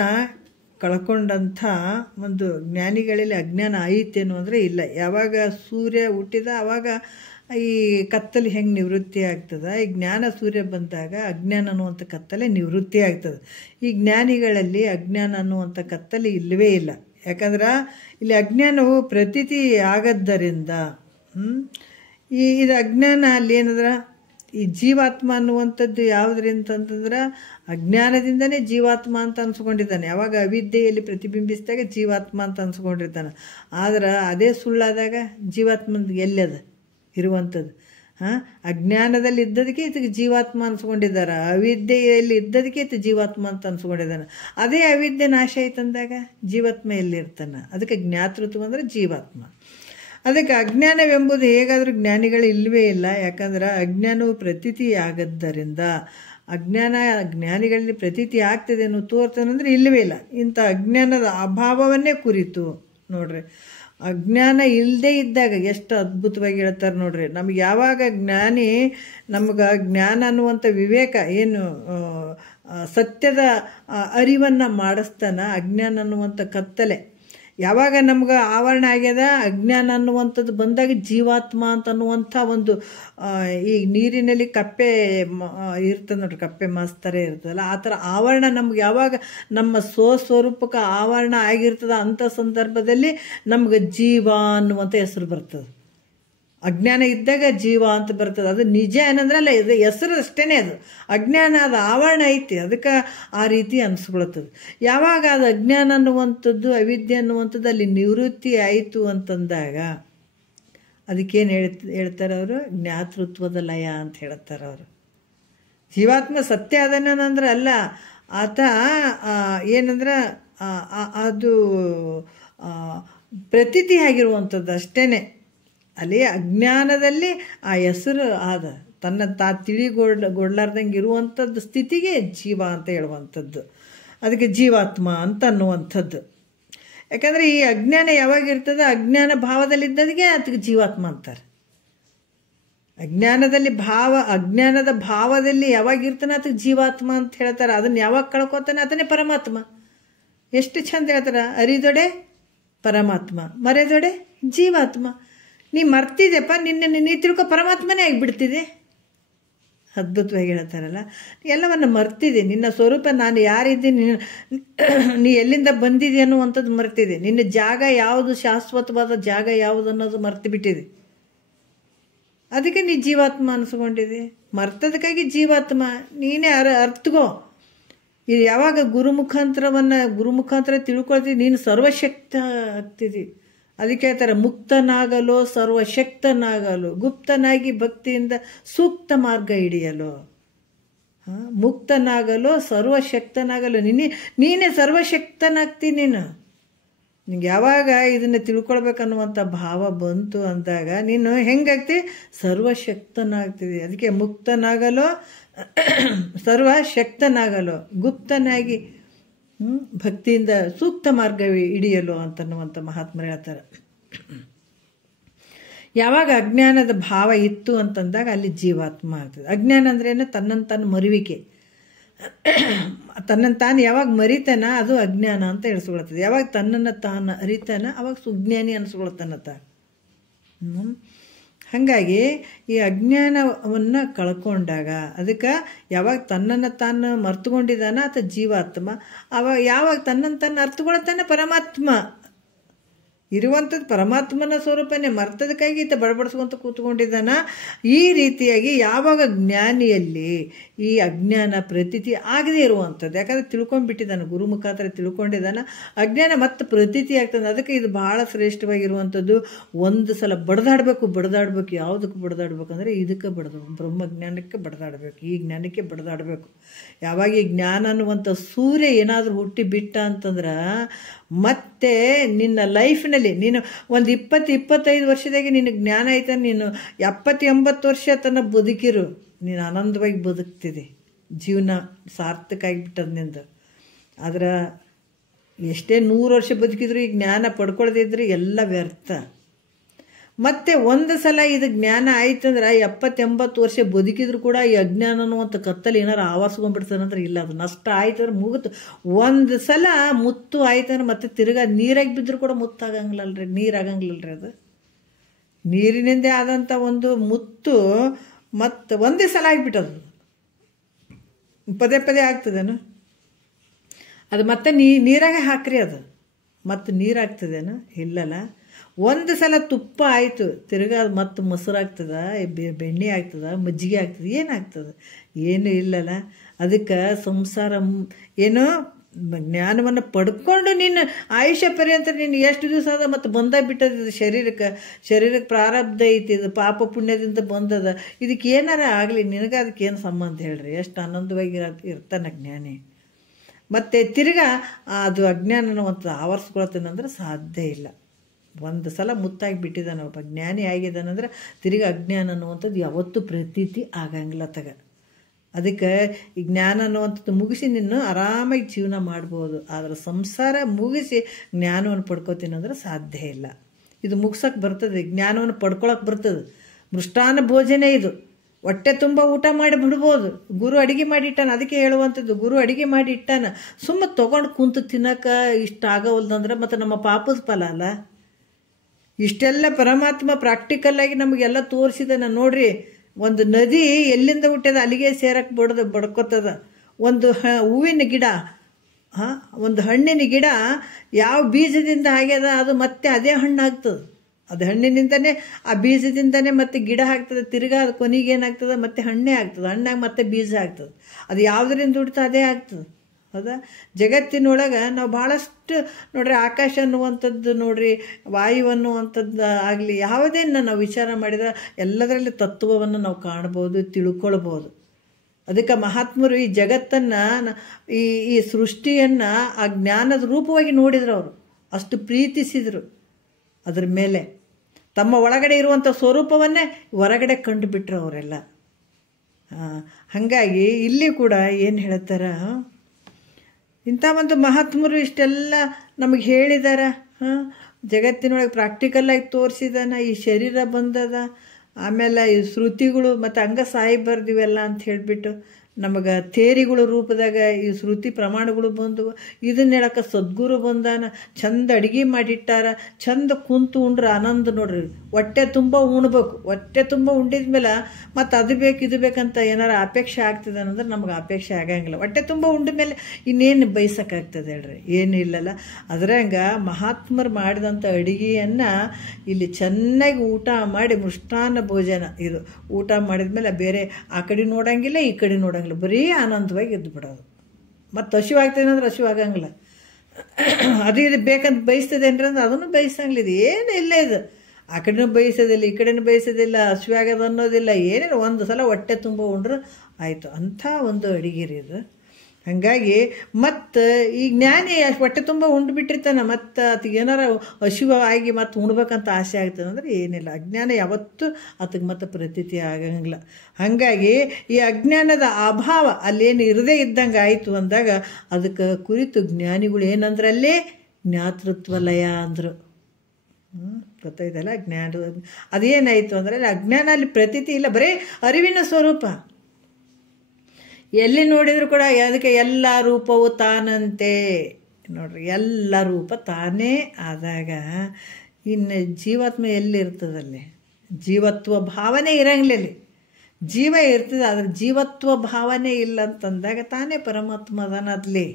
ಕಳ್ಕೊಂಡಂಥ ಒಂದು ಜ್ಞಾನಿಗಳಲ್ಲಿ ಅಜ್ಞಾನ ಐತೇನು ಅಂದರೆ ಇಲ್ಲ. ಯಾವಾಗ ಸೂರ್ಯ ಹುಟ್ಟಿದ ಆವಾಗ ಈ ಕತ್ತಲೆ ಹೆಂಗೆ ನಿವೃತ್ತಿ ಆಗ್ತದೆ, ಈ ಜ್ಞಾನ ಸೂರ್ಯ ಬಂದಾಗ ಅಜ್ಞಾನ ಅನ್ನುವಂಥ ಕತ್ತಲೆ ನಿವೃತ್ತಿ ಆಗ್ತದೆ. ಈ ಜ್ಞಾನಿಗಳಲ್ಲಿ ಅಜ್ಞಾನ ಅನ್ನುವಂಥ ಕತ್ತಲೆ ಇಲ್ಲವೇ ಇಲ್ಲ. ಯಾಕಂದ್ರೆ ಇಲ್ಲಿ ಅಜ್ಞಾನವು ಪ್ರತೀತಿ ಆಗದ್ದರಿಂದ ಇದು ಅಜ್ಞಾನ ಅಲ್ಲಿ ಏನಂದ್ರೆ ಈ ಜೀವಾತ್ಮ ಅನ್ನುವಂಥದ್ದು ಯಾವುದ್ರಿಂದ ಅಂತಂದ್ರೆ ಅಜ್ಞಾನದಿಂದನೇ ಜೀವಾತ್ಮ ಅಂತ ಅನ್ಸ್ಕೊಂಡಿದ್ದಾನೆ. ಯಾವಾಗ ಅವಿದ್ಯೆಯಲ್ಲಿ ಪ್ರತಿಬಿಂಬಿಸಿದಾಗ ಜೀವಾತ್ಮ ಅಂತ ಅನ್ಸ್ಕೊಂಡಿರ್ತಾನೆ. ಆದ್ರೆ ಅದೇ ಸುಳ್ಳಾದಾಗ ಜೀವಾತ್ಮದ ಎಲ್ಲದ ಇರುವಂಥದ್ದು. ಅಜ್ಞಾನದಲ್ಲಿ ಇದ್ದದಕ್ಕೆ ಇದಕ್ಕೆ ಜೀವಾತ್ಮ ಅನ್ಸ್ಕೊಂಡಿದ್ದಾರೆ, ಅವಿದ್ಯೆಯಲ್ಲಿ ಇದ್ದದಕ್ಕೆ ಇದು ಜೀವಾತ್ಮ ಅಂತ ಅನ್ಸ್ಕೊಂಡಿದ್ದಾನೆ. ಅದೇ ಅವಿದ್ಯೆ ನಾಶ ಆಯ್ತಂದಾಗ ಜೀವಾತ್ಮ ಎಲ್ಲಿರ್ತಾನೆ. ಅದಕ್ಕೆ ಜ್ಞಾತೃತ್ವ ಅಂದರೆ ಜೀವಾತ್ಮ. ಅದಕ್ಕೆ ಅಜ್ಞಾನವೆಂಬುದು ಹೇಗಾದರೂ ಜ್ಞಾನಿಗಳು ಇಲ್ಲವೇ ಇಲ್ಲ. ಯಾಕಂದ್ರೆ ಅಜ್ಞಾನವು ಪ್ರತೀತಿ ಆಗದ್ದರಿಂದ ಜ್ಞಾನಿಗಳಲ್ಲಿ ಪ್ರತೀತಿ ಆಗ್ತದೆ ಅನ್ನೋ ತೋರ್ತಾನಂದ್ರೆ ಇಲ್ಲವೇ ಇಲ್ಲ. ಇಂಥ ಅಜ್ಞಾನದ ಅಭಾವವನ್ನೇ ಕುರಿತು ನೋಡ್ರಿ, ಅಜ್ಞಾನ ಇಲ್ಲದೇ ಇದ್ದಾಗ ಎಷ್ಟು ಅದ್ಭುತವಾಗಿ ಹೇಳ್ತಾರೆ ನೋಡ್ರಿ. ನಮ್ಗೆ ಯಾವಾಗ ನಮ್ಗೆ ಜ್ಞಾನ ಅನ್ನುವಂಥ ವಿವೇಕ ಏನು ಸತ್ಯದ ಅರಿವನ್ನು ಮಾಡಿಸ್ತಾನ, ಅಜ್ಞಾನ ಅನ್ನುವಂಥ ಕತ್ತಲೆ ಯಾವಾಗ ನಮ್ಗೆ ಆವರಣ ಆಗ್ಯದ, ಅಜ್ಞಾನ ಅನ್ನುವಂಥದ್ದು ಬಂದಾಗ ಜೀವಾತ್ಮ ಅಂತ ಅನ್ನುವಂಥ ಒಂದು ಈ ನೀರಿನಲ್ಲಿ ಕಪ್ಪೆ ಇರ್ತದೆ ನೋಡ್ರಿ, ಕಪ್ಪೆ ಮಾಸ್ತರೇ ಇರ್ತದಲ್ಲ, ಆ ಥರ ಆವರಣ ನಮ್ಗೆ ಯಾವಾಗ ನಮ್ಮ ಸ್ವಸ್ವರೂಪಕ್ಕೆ ಆವರಣ ಆಗಿರ್ತದೆ ಅಂಥ ಸಂದರ್ಭದಲ್ಲಿ ನಮ್ಗೆ ಜೀವ ಅನ್ನುವಂಥ ಹೆಸರು ಬರ್ತದೆ. ಅಜ್ಞಾನ ಇದ್ದಾಗ ಜೀವ ಅಂತ ಬರ್ತದೆ. ಅದು ನಿಜ ಏನಂದ್ರೆ ಅಲ್ಲ, ಇದು ಹೆಸರು ಅಷ್ಟೇ. ಅದು ಅಜ್ಞಾನ, ಅದು ಆವರಣ ಐತಿ, ಅದಕ್ಕೆ ಆ ರೀತಿ ಅನಿಸ್ಕೊಳ್ತದೆ. ಯಾವಾಗ ಅದು ಅಜ್ಞಾನ ಅನ್ನುವಂಥದ್ದು, ಅವಿದ್ಯೆ ಅನ್ನುವಂಥದ್ದು ಅಲ್ಲಿ ನಿವೃತ್ತಿ ಆಯಿತು ಅಂತಂದಾಗ ಅದಕ್ಕೇನು ಹೇಳ್ತಾರೆ ಅವರು? ಜ್ಞಾತೃತ್ವದ ಲಯ ಅಂತ ಹೇಳ್ತಾರೆ ಅವರು. ಜೀವಾತ್ಮ ಸತ್ಯ ಅದನ್ನಂದ್ರೆ ಅಲ್ಲ, ಆತ ಏನಂದ್ರೆ ಅದು ಪ್ರತೀತಿ ಆಗಿರುವಂಥದ್ದು ಅಷ್ಟೇ. ಅಲ್ಲಿ ಅಜ್ಞಾನದಲ್ಲಿ ಆ ಹೆಸರು ಆದ ತನ್ನ ತಿಳಿಗೊಳ್ಳಾರ್ದಂಗೆ ಇರುವಂಥದ್ದು ಸ್ಥಿತಿಗೆ ಜೀವ ಅಂತ ಹೇಳುವಂಥದ್ದು. ಅದಕ್ಕೆ ಜೀವಾತ್ಮ ಅಂತ ಅನ್ನುವಂಥದ್ದು. ಯಾಕಂದರೆ ಈ ಅಜ್ಞಾನ ಯಾವಾಗ ಇರ್ತದೆ, ಅಜ್ಞಾನ ಭಾವದಲ್ಲಿದ್ದದಿಗೆ ಅದಕ್ಕೆ ಜೀವಾತ್ಮ ಅಂತಾರೆ. ಅಜ್ಞಾನದ ಭಾವದಲ್ಲಿ ಯಾವಾಗಿರ್ತಾನೆ ಅದಕ್ಕೆ ಜೀವಾತ್ಮ ಅಂತ ಹೇಳ್ತಾರೆ. ಅದನ್ನು ಯಾವಾಗ ಕಳ್ಕೊತಾನೆ ಅದನ್ನೇ ಪರಮಾತ್ಮ. ಎಷ್ಟು ಚಂದ ಹೇಳ್ತಾರೆ, ಅರಿದೊಡೆ ಪರಮಾತ್ಮ, ಮರೆದೊಡೆ ಜೀವಾತ್ಮ. ನೀ ಮರ್ತಿದೆಪ್ಪ, ನೀ ತಿಳ್ಕೊ ಪರಮಾತ್ಮನೇ ಆಗಿಬಿಡ್ತಿದೆ. ಅದ್ಭುತವಾಗಿ ಹೇಳ್ತಾರಲ್ಲ, ಎಲ್ಲವನ್ನು ಮರ್ತಿದೆ. ನಿನ್ನ ಸ್ವರೂಪ ನಾನು ಯಾರಿದ್ದೀನಿ, ನೀ ಎಲ್ಲಿಂದ ಬಂದಿದೆ ಅನ್ನುವಂಥದ್ದು ಮರ್ತಿದೆ. ನಿನ್ನ ಜಾಗ ಯಾವುದು, ಶಾಶ್ವತವಾದ ಜಾಗ ಯಾವುದು ಅನ್ನೋದು ಮರ್ತು ಬಿಟ್ಟಿದೆ. ಅದಕ್ಕೆ ನೀ ಜೀವಾತ್ಮ ಅನಿಸ್ಕೊಂಡಿದೆ. ಮರ್ತದಕ್ಕಾಗಿ ಜೀವಾತ್ಮ. ನೀನೇ ಅರ್ಥಗೋ. ಇದು ಯಾವಾಗ ಗುರು ಮುಖಾಂತರ ತಿಳ್ಕೊಳ್ತೀವಿ, ನೀನು ಸರ್ವಶಕ್ತ ಆಗ್ತಿದ್ದಿ. ಅದಕ್ಕೆ ಹೇಳ್ತಾರೆ, ಮುಕ್ತನಾಗಲು ಸರ್ವಶಕ್ತನಾಗಲು, ಗುಪ್ತನಾಗಿ ಭಕ್ತಿಯಿಂದ ಸೂಕ್ತ ಮಾರ್ಗ ಹಿಡಿಯಲು. ಮುಕ್ತನಾಗಲು ಸರ್ವಶಕ್ತನಾಗಲು, ನೀನೇ ಸರ್ವಶಕ್ತನಾಗ್ತೀನಿ. ನಿಂಗೆ ಯಾವಾಗ ಇದನ್ನು ತಿಳ್ಕೊಳ್ಬೇಕನ್ನುವಂಥ ಭಾವ ಬಂತು ಅಂದಾಗ ನೀನು ಹೆಂಗಾಗ್ತಿ? ಸರ್ವಶಕ್ತನಾಗ್ತಿದೆ. ಅದಕ್ಕೆ ಮುಕ್ತನಾಗಲು ಸರ್ವಶಕ್ತನಾಗಲು, ಗುಪ್ತನಾಗಿ ಭಕ್ತಿಯಿಂದ ಸೂಕ್ತ ಮಾರ್ಗ ಹಿಡಿಯಲು ಅಂತನ್ನುವಂಥ ಮಹಾತ್ಮರು ಹೇಳ್ತಾರೆ. ಯಾವಾಗ ಅಜ್ಞಾನದ ಭಾವ ಇತ್ತು ಅಂತಂದಾಗ ಅಲ್ಲಿ ಜೀವಾತ್ಮ ಆಗ್ತದೆ. ಅಜ್ಞಾನ ಅಂದ್ರೇನು? ತನ್ನನ್ನು ತಾನು ಮರುವಿಕೆ. ತನ್ನನ್ನು ತಾನು ಯಾವಾಗ ಮರಿತಾನ ಅದು ಅಜ್ಞಾನ ಅಂತ ಹೇಳಿಸ್ಕೊಳ್ತದೆ. ಯಾವಾಗ ತನ್ನನ್ನು ತಾನು ಅರಿತಾನ ಅವಾಗ ಸುಜ್ಞಾನಿ ಅನಿಸ್ಕೊಳ್ತಾನತ್ತ. ಹಾಗಾಗಿ ಈ ಅಜ್ಞಾನವನ್ನು ಕಳ್ಕೊಂಡಾಗ ಅದಕ್ಕೆ ಯಾವಾಗ ತನ್ನನ್ನು ತಾನು ಮರ್ತುಕೊಂಡಿದ್ದಾನ ಆತ ಜೀವಾತ್ಮ. ಅವಾಗ ಯಾವಾಗ ತನ್ನನ್ನು ತಾನು ಅರ್ಥಕೊಳ್ತಾನೆ ಪರಮಾತ್ಮ. ಇರುವಂಥದ್ದು ಪರಮಾತ್ಮನ ಸ್ವರೂಪನೇ, ಮರ್ತದಕ್ಕಾಗಿ ಈತ ಬಡಬಡಿಸ್ಕೊಂತ ಕೂತ್ಕೊಂಡಿದ್ದಾನ. ಈ ರೀತಿಯಾಗಿ ಯಾವಾಗ ಜ್ಞಾನಿಯಲ್ಲಿ ಈ ಅಜ್ಞಾನ ಪ್ರತೀತಿ ಆಗದೇ ಇರುವಂಥದ್ದು, ಯಾಕಂದರೆ ತಿಳ್ಕೊಂಡ್ಬಿಟ್ಟಿದ್ದಾನೆ, ಗುರು ಮುಖಾಂತರ ತಿಳ್ಕೊಂಡಿದ್ದಾನೆ, ಅಜ್ಞಾನ ಮತ್ತೆ ಪ್ರತೀತಿ ಆಗ್ತದೆ. ಅದಕ್ಕೆ ಇದು ಭಾಳ ಶ್ರೇಷ್ಠವಾಗಿರುವಂಥದ್ದು. ಒಂದು ಸಲ ಬಡ್ದಾಡಬೇಕು. ಯಾವುದಕ್ಕೆ ಬಡ್ದಾಡ್ಬೇಕಂದ್ರೆ ಇದಕ್ಕೆ ಬ್ರಹ್ಮಜ್ಞಾನಕ್ಕೆ ಬಡ್ದಾಡಬೇಕು, ಈ ಜ್ಞಾನಕ್ಕೆ ಬಡ್ದಾಡಬೇಕು. ಯಾವಾಗ ಈ ಜ್ಞಾನ ಅನ್ನುವಂಥ ಸೂರ್ಯ ಏನಾದರೂ ಹುಟ್ಟಿ ಬಿಟ್ಟ ಅಂತಂದ್ರೆ ಮತ್ತೆ ನಿನ್ನ ಲೈಫ್ನಲ್ಲಿ ನೀನು ಒಂದು 20-25 ವರ್ಷದಾಗೆ ನಿನಗೆ ಜ್ಞಾನ ಆಯ್ತಾ, ನೀನು 70-80 ವರ್ಷ ತನಕ ಬದುಕಿರು, ನೀನು ಆನಂದವಾಗಿ ಬದುಕ್ತಿದೆ. ಜೀವನ ಸಾರ್ಥಕ ಆಗಿಬಿಟ್ಟದ ನಿಂದು. ಆದ್ರೆ ಎಷ್ಟೇ 100 ವರ್ಷ ಬದುಕಿದ್ರು ಈ ಜ್ಞಾನ ಪಡ್ಕೊಳ್ದಿದ್ರೆ ಎಲ್ಲ ವ್ಯರ್ಥ. ಮತ್ತು ಒಂದು ಸಲ ಇದು ಜ್ಞಾನ ಆಯ್ತಂದ್ರೆ 70-80 ವರ್ಷ ಬದುಕಿದ್ರು ಕೂಡ ಈ ಅಜ್ಞಾನ ಅನ್ನುವಂಥ ಕತ್ತಲ್ಲಿ ಏನಾರು ಆವರಿಸ್ಕೊಂಡ್ಬಿಡ್ತಾನಂದ್ರೆ ಇಲ್ಲ, ಅದು ನಷ್ಟ ಆಯ್ತಂದ್ರೆ ಮುಗಿತು. ಒಂದು ಸಲ ಮುತ್ತು ಆಯ್ತಂದ್ರೆ ಮತ್ತೆ ತಿರ್ಗಾ ನೀರಾಗಿ ಬಿದ್ದರೂ ಕೂಡ ಮುತ್ತಾಗಂಗಿಲ್ಲಲ್ರಿ, ನೀರಾಗಂಗಿಲ್ಲಲ್ರಿ. ಅದು ನೀರಿನಿಂದೇ ಆದಂಥ ಒಂದು ಮುತ್ತು ಮತ್ತು ಒಂದೇ ಸಲ ಆಗಿಬಿಟ್ಟದು. ಪದೇ ಆಗ್ತದೇನು ಅದು? ಮತ್ತೆ ನೀರಾಗೆ ಹಾಕ್ರಿ, ಅದು ಮತ್ತು ನೀರಾಗ್ತದೇನು? ಇಲ್ಲಲ್ಲ. ಒಂದು ಸಲ ತುಪ್ಪ ಆಯಿತು, ತಿರ್ಗಾ ಅದು ಮತ್ತು ಮೊಸರಾಗ್ತದ, ಬೆಣ್ಣೆ ಆಗ್ತದ, ಮಜ್ಜಿಗೆ ಆಗ್ತದೆ, ಏನಾಗ್ತದೆ? ಏನೂ ಇಲ್ಲಲ್ಲ. ಅದಕ್ಕೆ ಸಂಸಾರ ಏನೋ ಜ್ಞಾನವನ್ನು ಪಡ್ಕೊಂಡು ನೀನು ಆಯುಷ್ಯ ಪರ್ಯಂತ ನೀನು ಎಷ್ಟು ದಿವಸ ಅದ ಮತ್ತು ಬಂದಾಗ ಬಿಟ್ಟದ ಶರೀರಕ್ಕೆ ಪ್ರಾರಬ್ಧ ಐತಿ, ಇದು ಪಾಪ ಪುಣ್ಯದಿಂದ ಬಂದದ. ಇದಕ್ಕೆ ಏನಾರ ಆಗಲಿ, ನಿನಗೆ ಅದಕ್ಕೇನು ಸಂಬಂಧ ಹೇಳ್ರಿ? ಎಷ್ಟು ಆನಂದವಾಗಿ ಇರ್ತಾನೆ ಜ್ಞಾನಿ. ಮತ್ತು ತಿರ್ಗಾ ಅದು ಅಜ್ಞಾನವಂತ ಆವರಿಸ್ಕೊಳ್ತಾನಂದ್ರೆ ಸಾಧ್ಯ ಇಲ್ಲ. ಒಂದು ಸಲ ಮುತ್ತಾಗಿ ಬಿಟ್ಟಿದ್ದಾನೆ ಒಬ್ಬ ಜ್ಞಾನಿ ಆಗಿದ್ದಾನಂದ್ರೆ ತಿರ್ಗಿ ಅಜ್ಞಾನ ಅನ್ನುವಂಥದ್ದು ಯಾವತ್ತೂ ಪ್ರತೀತಿ ಆಗಂಗಿಲ್ಲ ತಗ. ಅದಕ್ಕೆ ಈ ಜ್ಞಾನ ಅನ್ನುವಂಥದ್ದು ಮುಗಿಸಿ ನೀನು ಆರಾಮಾಗಿ ಜೀವನ ಮಾಡ್ಬೋದು. ಆದರೆ ಸಂಸಾರ ಮುಗಿಸಿ ಜ್ಞಾನವನ್ನು ಪಡ್ಕೋತೀನಿ ಅಂದ್ರೆ ಸಾಧ್ಯ ಇಲ್ಲ. ಇದು ಮುಗ್ಸೋಕ್ಕೆ ಬರ್ತದೆ, ಜ್ಞಾನವನ್ನು ಪಡ್ಕೊಳಕ್ಕೆ ಬರ್ತದೆ. ಮೃಷ್ಟಾನ್ನ ಭೋಜನ ಇದು, ಹೊಟ್ಟೆ ತುಂಬ ಊಟ ಮಾಡಿ ಬಿಡ್ಬೋದು. ಗುರು ಅಡುಗೆ ಮಾಡಿ ಇಟ್ಟಾನ, ಅದಕ್ಕೆ ಹೇಳುವಂಥದ್ದು, ಗುರು ಅಡುಗೆ ಮಾಡಿ ಇಟ್ಟಾನ. ಸುಮ್ಮನೆ ತೊಗೊಂಡು ಕುಂತು ತಿನ್ನೋಕೆ ಇಷ್ಟ ಆಗೋವಲ್ದಂದ್ರೆ ಮತ್ತು ನಮ್ಮ ಪಾಪದ ಫಲ ಅಲ್ಲ. ಇಷ್ಟೆಲ್ಲ ಪರಮಾತ್ಮ ಪ್ರಾಕ್ಟಿಕಲ್ಲಾಗಿ ನಮಗೆಲ್ಲ ತೋರಿಸಿದಾನ ನೋಡ್ರಿ. ಒಂದು ನದಿ ಎಲ್ಲಿಂದ ಹುಟ್ಟ್ಯದ ಅಲ್ಲಿಗೆ ಸೇರಕ್ಕೆ ಬಡ್ಕೋತದ. ಒಂದು ಹೂವಿನ ಗಿಡ, ಒಂದು ಹಣ್ಣಿನ ಗಿಡ ಯಾವ ಬೀಜದಿಂದ ಆಗ್ಯದ ಅದು ಮತ್ತೆ ಅದೇ ಹಣ್ಣು ಆಗ್ತದೆ. ಅದು ಹಣ್ಣಿನಿಂದನೇ ಆ ಬೀಜದಿಂದನೇ ಮತ್ತೆ ಗಿಡ ಆಗ್ತದೆ, ತಿರ್ಗಾ ಅದು ಕೊನೆಗೆ ಏನಾಗ್ತದೆ ಮತ್ತೆ ಹಣ್ಣೇ ಆಗ್ತದೆ, ಹಣ್ಣಾಗಿ ಮತ್ತೆ ಬೀಜ ಆಗ್ತದೆ. ಅದು ಯಾವುದರಿಂದ ಹುಡ್ತದೆ ಅದೇ ಆಗ್ತದೆ. ಹೌದಾ? ಜಗತ್ತಿನೊಳಗೆ ನಾವು ಭಾಳಷ್ಟು ನೋಡ್ರಿ, ಆಕಾಶ ಅನ್ನುವಂಥದ್ದು ನೋಡ್ರಿ, ವಾಯು ಅನ್ನುವಂಥದ್ದು ಆಗಲಿ, ಯಾವುದೇನ ನಾವು ವಿಚಾರ ಮಾಡಿದ್ರೆ ಎಲ್ಲದರಲ್ಲಿ ತತ್ವವನ್ನು ನಾವು ಕಾಣ್ಬೋದು, ತಿಳ್ಕೊಳ್ಬೋದು. ಅದಕ್ಕೆ ಮಹಾತ್ಮರು ಈ ಜಗತ್ತನ್ನು, ಈ ಸೃಷ್ಟಿಯನ್ನು ಆ ಜ್ಞಾನದ ರೂಪವಾಗಿ ನೋಡಿದ್ರು. ಅವರು ಅಷ್ಟು ಪ್ರೀತಿಸಿದರು ಅದ್ರ ಮೇಲೆ. ತಮ್ಮ ಒಳಗಡೆ ಇರುವಂಥ ಸ್ವರೂಪವನ್ನೇ ಹೊರಗಡೆ ಕಂಡುಬಿಟ್ರು ಅವರೆಲ್ಲ. ಹಾಗಾಗಿ ಇಲ್ಲಿ ಕೂಡ ಏನು ಹೇಳ್ತಾರ, ಇಂಥ ಒಂದು ಮಹಾತ್ಮರು ಇಷ್ಟೆಲ್ಲ ನಮಗೆ ಹೇಳಿದಾರ. ಜಗತ್ತಿನೊಳಗೆ ಪ್ರಾಕ್ಟಿಕಲ್ಲಾಗಿ ತೋರಿಸಿದಾನ. ಈ ಶರೀರ ಬಂದದ, ಆಮೇಲೆ ಈ ಶ್ರುತಿಗಳು ಮತ್ತು ಹಂಗೆ ಸಾಯಿಬಾರ್ದಿವೆಲ್ಲ ಅಂತ ಹೇಳಿಬಿಟ್ಟು ನಮಗೆ ಥೇರಿಗಳು ರೂಪದಾಗ ಈ ಶ್ರುತಿ ಪ್ರಮಾಣಗಳು ಬಂದವು. ಇದನ್ನ ಹೇಳಕ್ಕೆ ಸದ್ಗುರು ಬಂದಾನ, ಚಂದ ಅಡುಗೆ ಮಾಡಿಟ್ಟಾರ, ಚಂದ ಕುಂತು ಉಂಡ್ರೆ ಆನಂದ ನೋಡ್ರಿ. ಹೊಟ್ಟೆ ತುಂಬ ಉಣ್ಬೇಕು. ಹೊಟ್ಟೆ ತುಂಬ ಉಂಡಿದ್ಮೇಲೆ ಮತ್ತು ಅದು ಬೇಕು ಇದು ಬೇಕಂತ ಏನಾರ ಅಪೇಕ್ಷೆ ಆಗ್ತದೆ ಅನ್ನೋದ್ರೆ ನಮ್ಗೆ ಅಪೇಕ್ಷೆ ಆಗಂಗಿಲ್ಲ. ಹೊಟ್ಟೆ ತುಂಬ ಉಂಡ ಮೇಲೆ ಇನ್ನೇನು ಬಯಸೋಕ್ಕಾಗ್ತದೆ ಹೇಳ್ರಿ? ಏನೂ ಇಲ್ಲಲ್ಲ. ಅದ್ರಂಗ ಮಹಾತ್ಮರು ಮಾಡಿದಂಥ ಅಡುಗೆಯನ್ನು ಇಲ್ಲಿ ಚೆನ್ನಾಗಿ ಊಟ ಮಾಡಿ, ಮೃಷ್ಟಾನ್ನ ಭೋಜನ ಇದು ಊಟ ಮಾಡಿದ್ಮೇಲೆ ಬೇರೆ ಆ ಕಡೆ ನೋಡೋಂಗಿಲ್ಲ, ಈ ಕಡೆ ನೋಡೋಂಗಿಲ್ಲ, ಬರೀ ಆನಂದವಾಗಿ ಎದ್ದು ಬಿಡೋದು. ಮತ್ತು ಹಸಿವಾಗ್ತದೆ ಅಂದ್ರೆ ಹಸಿವಾಗಂಗಿಲ್ಲ. ಅದು ಇದು ಬೇಕಂತ ಬಯಸ್ತದೆ ಅಂದ್ರೆ ಅದನ್ನು ಬಯಸಂಗಿಲ್ಲ. ಇದು ಏನು ಇಲ್ಲ, ಇದು ಆ ಕಡೆನೂ ಬಯಸೋದಿಲ್ಲ, ಈ ಕಡೆನೂ ಬಯಸೋದಿಲ್ಲ, ಹಸಿವಾಗದು ಅನ್ನೋದಿಲ್ಲ, ಏನೇನು ಒಂದು ಸಲ ಹೊಟ್ಟೆ ತುಂಬ ಉಂಡ್ರೆ ಆಯಿತು. ಅಂಥ ಒಂದು ಅಡುಗೆ ರೀ ಇದು. ಹಾಗಾಗಿ ಮತ್ತು ಈ ಜ್ಞಾನಿ ಹೊಟ್ಟೆ ತುಂಬ ಉಂಡುಬಿಟ್ಟಿರ್ತಾನೆ, ಮತ್ತು ಅದಕ್ಕೆ ಏನಾರ ಹಸಿವಾಗಿ ಮತ್ತು ಉಣ್ಬೇಕಂತ ಆಸೆ ಆಗ್ತದೆ ಅಂದರೆ ಏನಿಲ್ಲ. ಅಜ್ಞಾನ ಯಾವತ್ತೂ ಅದಕ್ಕೆ ಮತ್ತೆ ಪ್ರತೀತಿ ಆಗಂಗಿಲ್ಲ. ಹಾಗಾಗಿ ಈ ಅಜ್ಞಾನದ ಅಭಾವ ಅಲ್ಲೇನು ಇರದೇ ಇದ್ದಂಗೆ ಆಯಿತು ಅಂದಾಗ ಅದಕ್ಕೆ ಕುರಿತು ಜ್ಞಾನಿಗಳು ಏನಂದ್ರಲ್ಲೇ ಜ್ಞಾತೃತ್ವ ಲಯ ಅಂದರು. ಗೊತ್ತಾಯ್ತಲ್ಲ? ಜ್ಞಾನ ಅದೇನಾಯಿತು ಅಂದರೆ ಅಜ್ಞಾನ ಅಲ್ಲಿ ಪ್ರತೀತಿ ಇಲ್ಲ, ಬರೀ ಅರಿವಿನ ಸ್ವರೂಪ. ಎಲ್ಲಿ ನೋಡಿದ್ರು ಕೂಡ ಅದಕ್ಕೆ ಎಲ್ಲ ರೂಪವು ತಾನಂತೆ ನೋಡ್ರಿ. ಎಲ್ಲ ರೂಪ ತಾನೇ ಆದಾಗ ಇನ್ನು ಜೀವಾತ್ಮ ಎಲ್ಲಿರ್ತದಲ್ಲಿ? ಜೀವತ್ವ ಭಾವನೆ ಇರಂಗಿಲ್ಲ. ಜೀವ ಇರ್ತದೆ, ಅದ್ರ ಜೀವತ್ವ ಭಾವನೆ ಇಲ್ಲ ಅಂತಂದಾಗ ತಾನೇ ಪರಮಾತ್ಮ ಅದಾನ ಅದ್ಲಿ.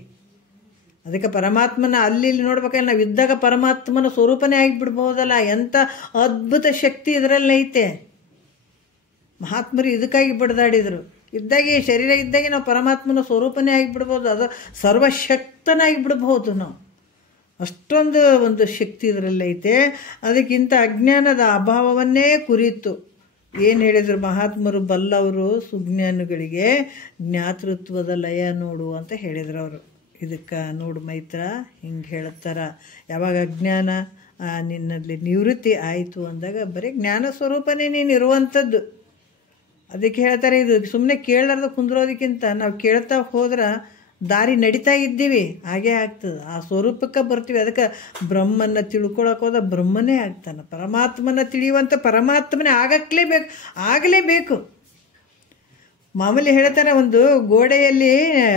ಅದಕ್ಕೆ ಪರಮಾತ್ಮನ ಅಲ್ಲಿ ಇಲ್ಲಿ ನೋಡ್ಬೇಕಾದ್ರೆ ನಾವು ಇದ್ದಾಗ ಪರಮಾತ್ಮನ ಸ್ವರೂಪನೇ ಆಗಿಬಿಡ್ಬೋದಲ್ಲ. ಎಂಥ ಅದ್ಭುತ ಶಕ್ತಿ ಇದರಲ್ಲಿ ಐತೆ. ಮಹಾತ್ಮರು ಇದಕ್ಕಾಗಿ ಬಡ್ದಾಡಿದರು. ಇದ್ದಾಗೆ ಶರೀರ ಇದ್ದಾಗೆ ನಾವು ಪರಮಾತ್ಮನ ಸ್ವರೂಪನೇ ಆಗಿಬಿಡ್ಬೋದು, ಅದು ಸರ್ವಶಕ್ತನಾಗಿ ಬಿಡ್ಬೋದು ನಾವು. ಅಷ್ಟೊಂದು ಒಂದು ಶಕ್ತಿ ಇದರಲ್ಲೈತೆ. ಅದಕ್ಕಿಂತ ಅಜ್ಞಾನದ ಅಭಾವವನ್ನೇ ಕುರಿತು ಏನು ಹೇಳಿದರು ಮಹಾತ್ಮರು? ಬಲ್ಲವರು ಸುಜ್ಞಾನಿಗಳಿಗೆ ಜ್ಞಾತೃತ್ವದ ಲಯ ನೋಡು ಅಂತ ಹೇಳಿದ್ರು ಅವರು. ಇದಕ್ಕೆ ನೋಡು ಮೈತ್ರ ಹಿಂಗೆ ಹೇಳ್ತಾರ, ಯಾವಾಗ ಅಜ್ಞಾನ ನಿನ್ನಲ್ಲಿ ನಿವೃತ್ತಿ ಆಯಿತು ಅಂದಾಗ ಬರೀ ಜ್ಞಾನ ಸ್ವರೂಪನೇ ನೀನು ಇರುವಂಥದ್ದು. ಅದಕ್ಕೆ ಹೇಳ್ತಾರೆ, ಇದು ಸುಮ್ಮನೆ ಕೇಳಲಾರ್ದ ಕುಂದ್ರೋದಕ್ಕಿಂತ ನಾವು ಕೇಳ್ತಾ ಹೋದ್ರೆ ದಾರಿ ನಡೀತಾ ಇದ್ದೀವಿ, ಹಾಗೇ ಆಗ್ತದೆ. ಆ ಸ್ವರೂಪಕ್ಕೆ ಬರ್ತೀವಿ. ಅದಕ್ಕೆ ಬ್ರಹ್ಮನ ತಿಳ್ಕೊಳಕ್ಕೆ ಹೋದ ಬ್ರಹ್ಮನೇ ಆಗ್ತಾನೆ. ಪರಮಾತ್ಮನ ತಿಳಿಯುವಂಥ ಪರಮಾತ್ಮನೇ ಆಗಲೇಬೇಕು. ಮಾಮೂಲಿ ಹೇಳ್ತಾರೆ, ಒಂದು ಗೋಡೆಯಲ್ಲಿ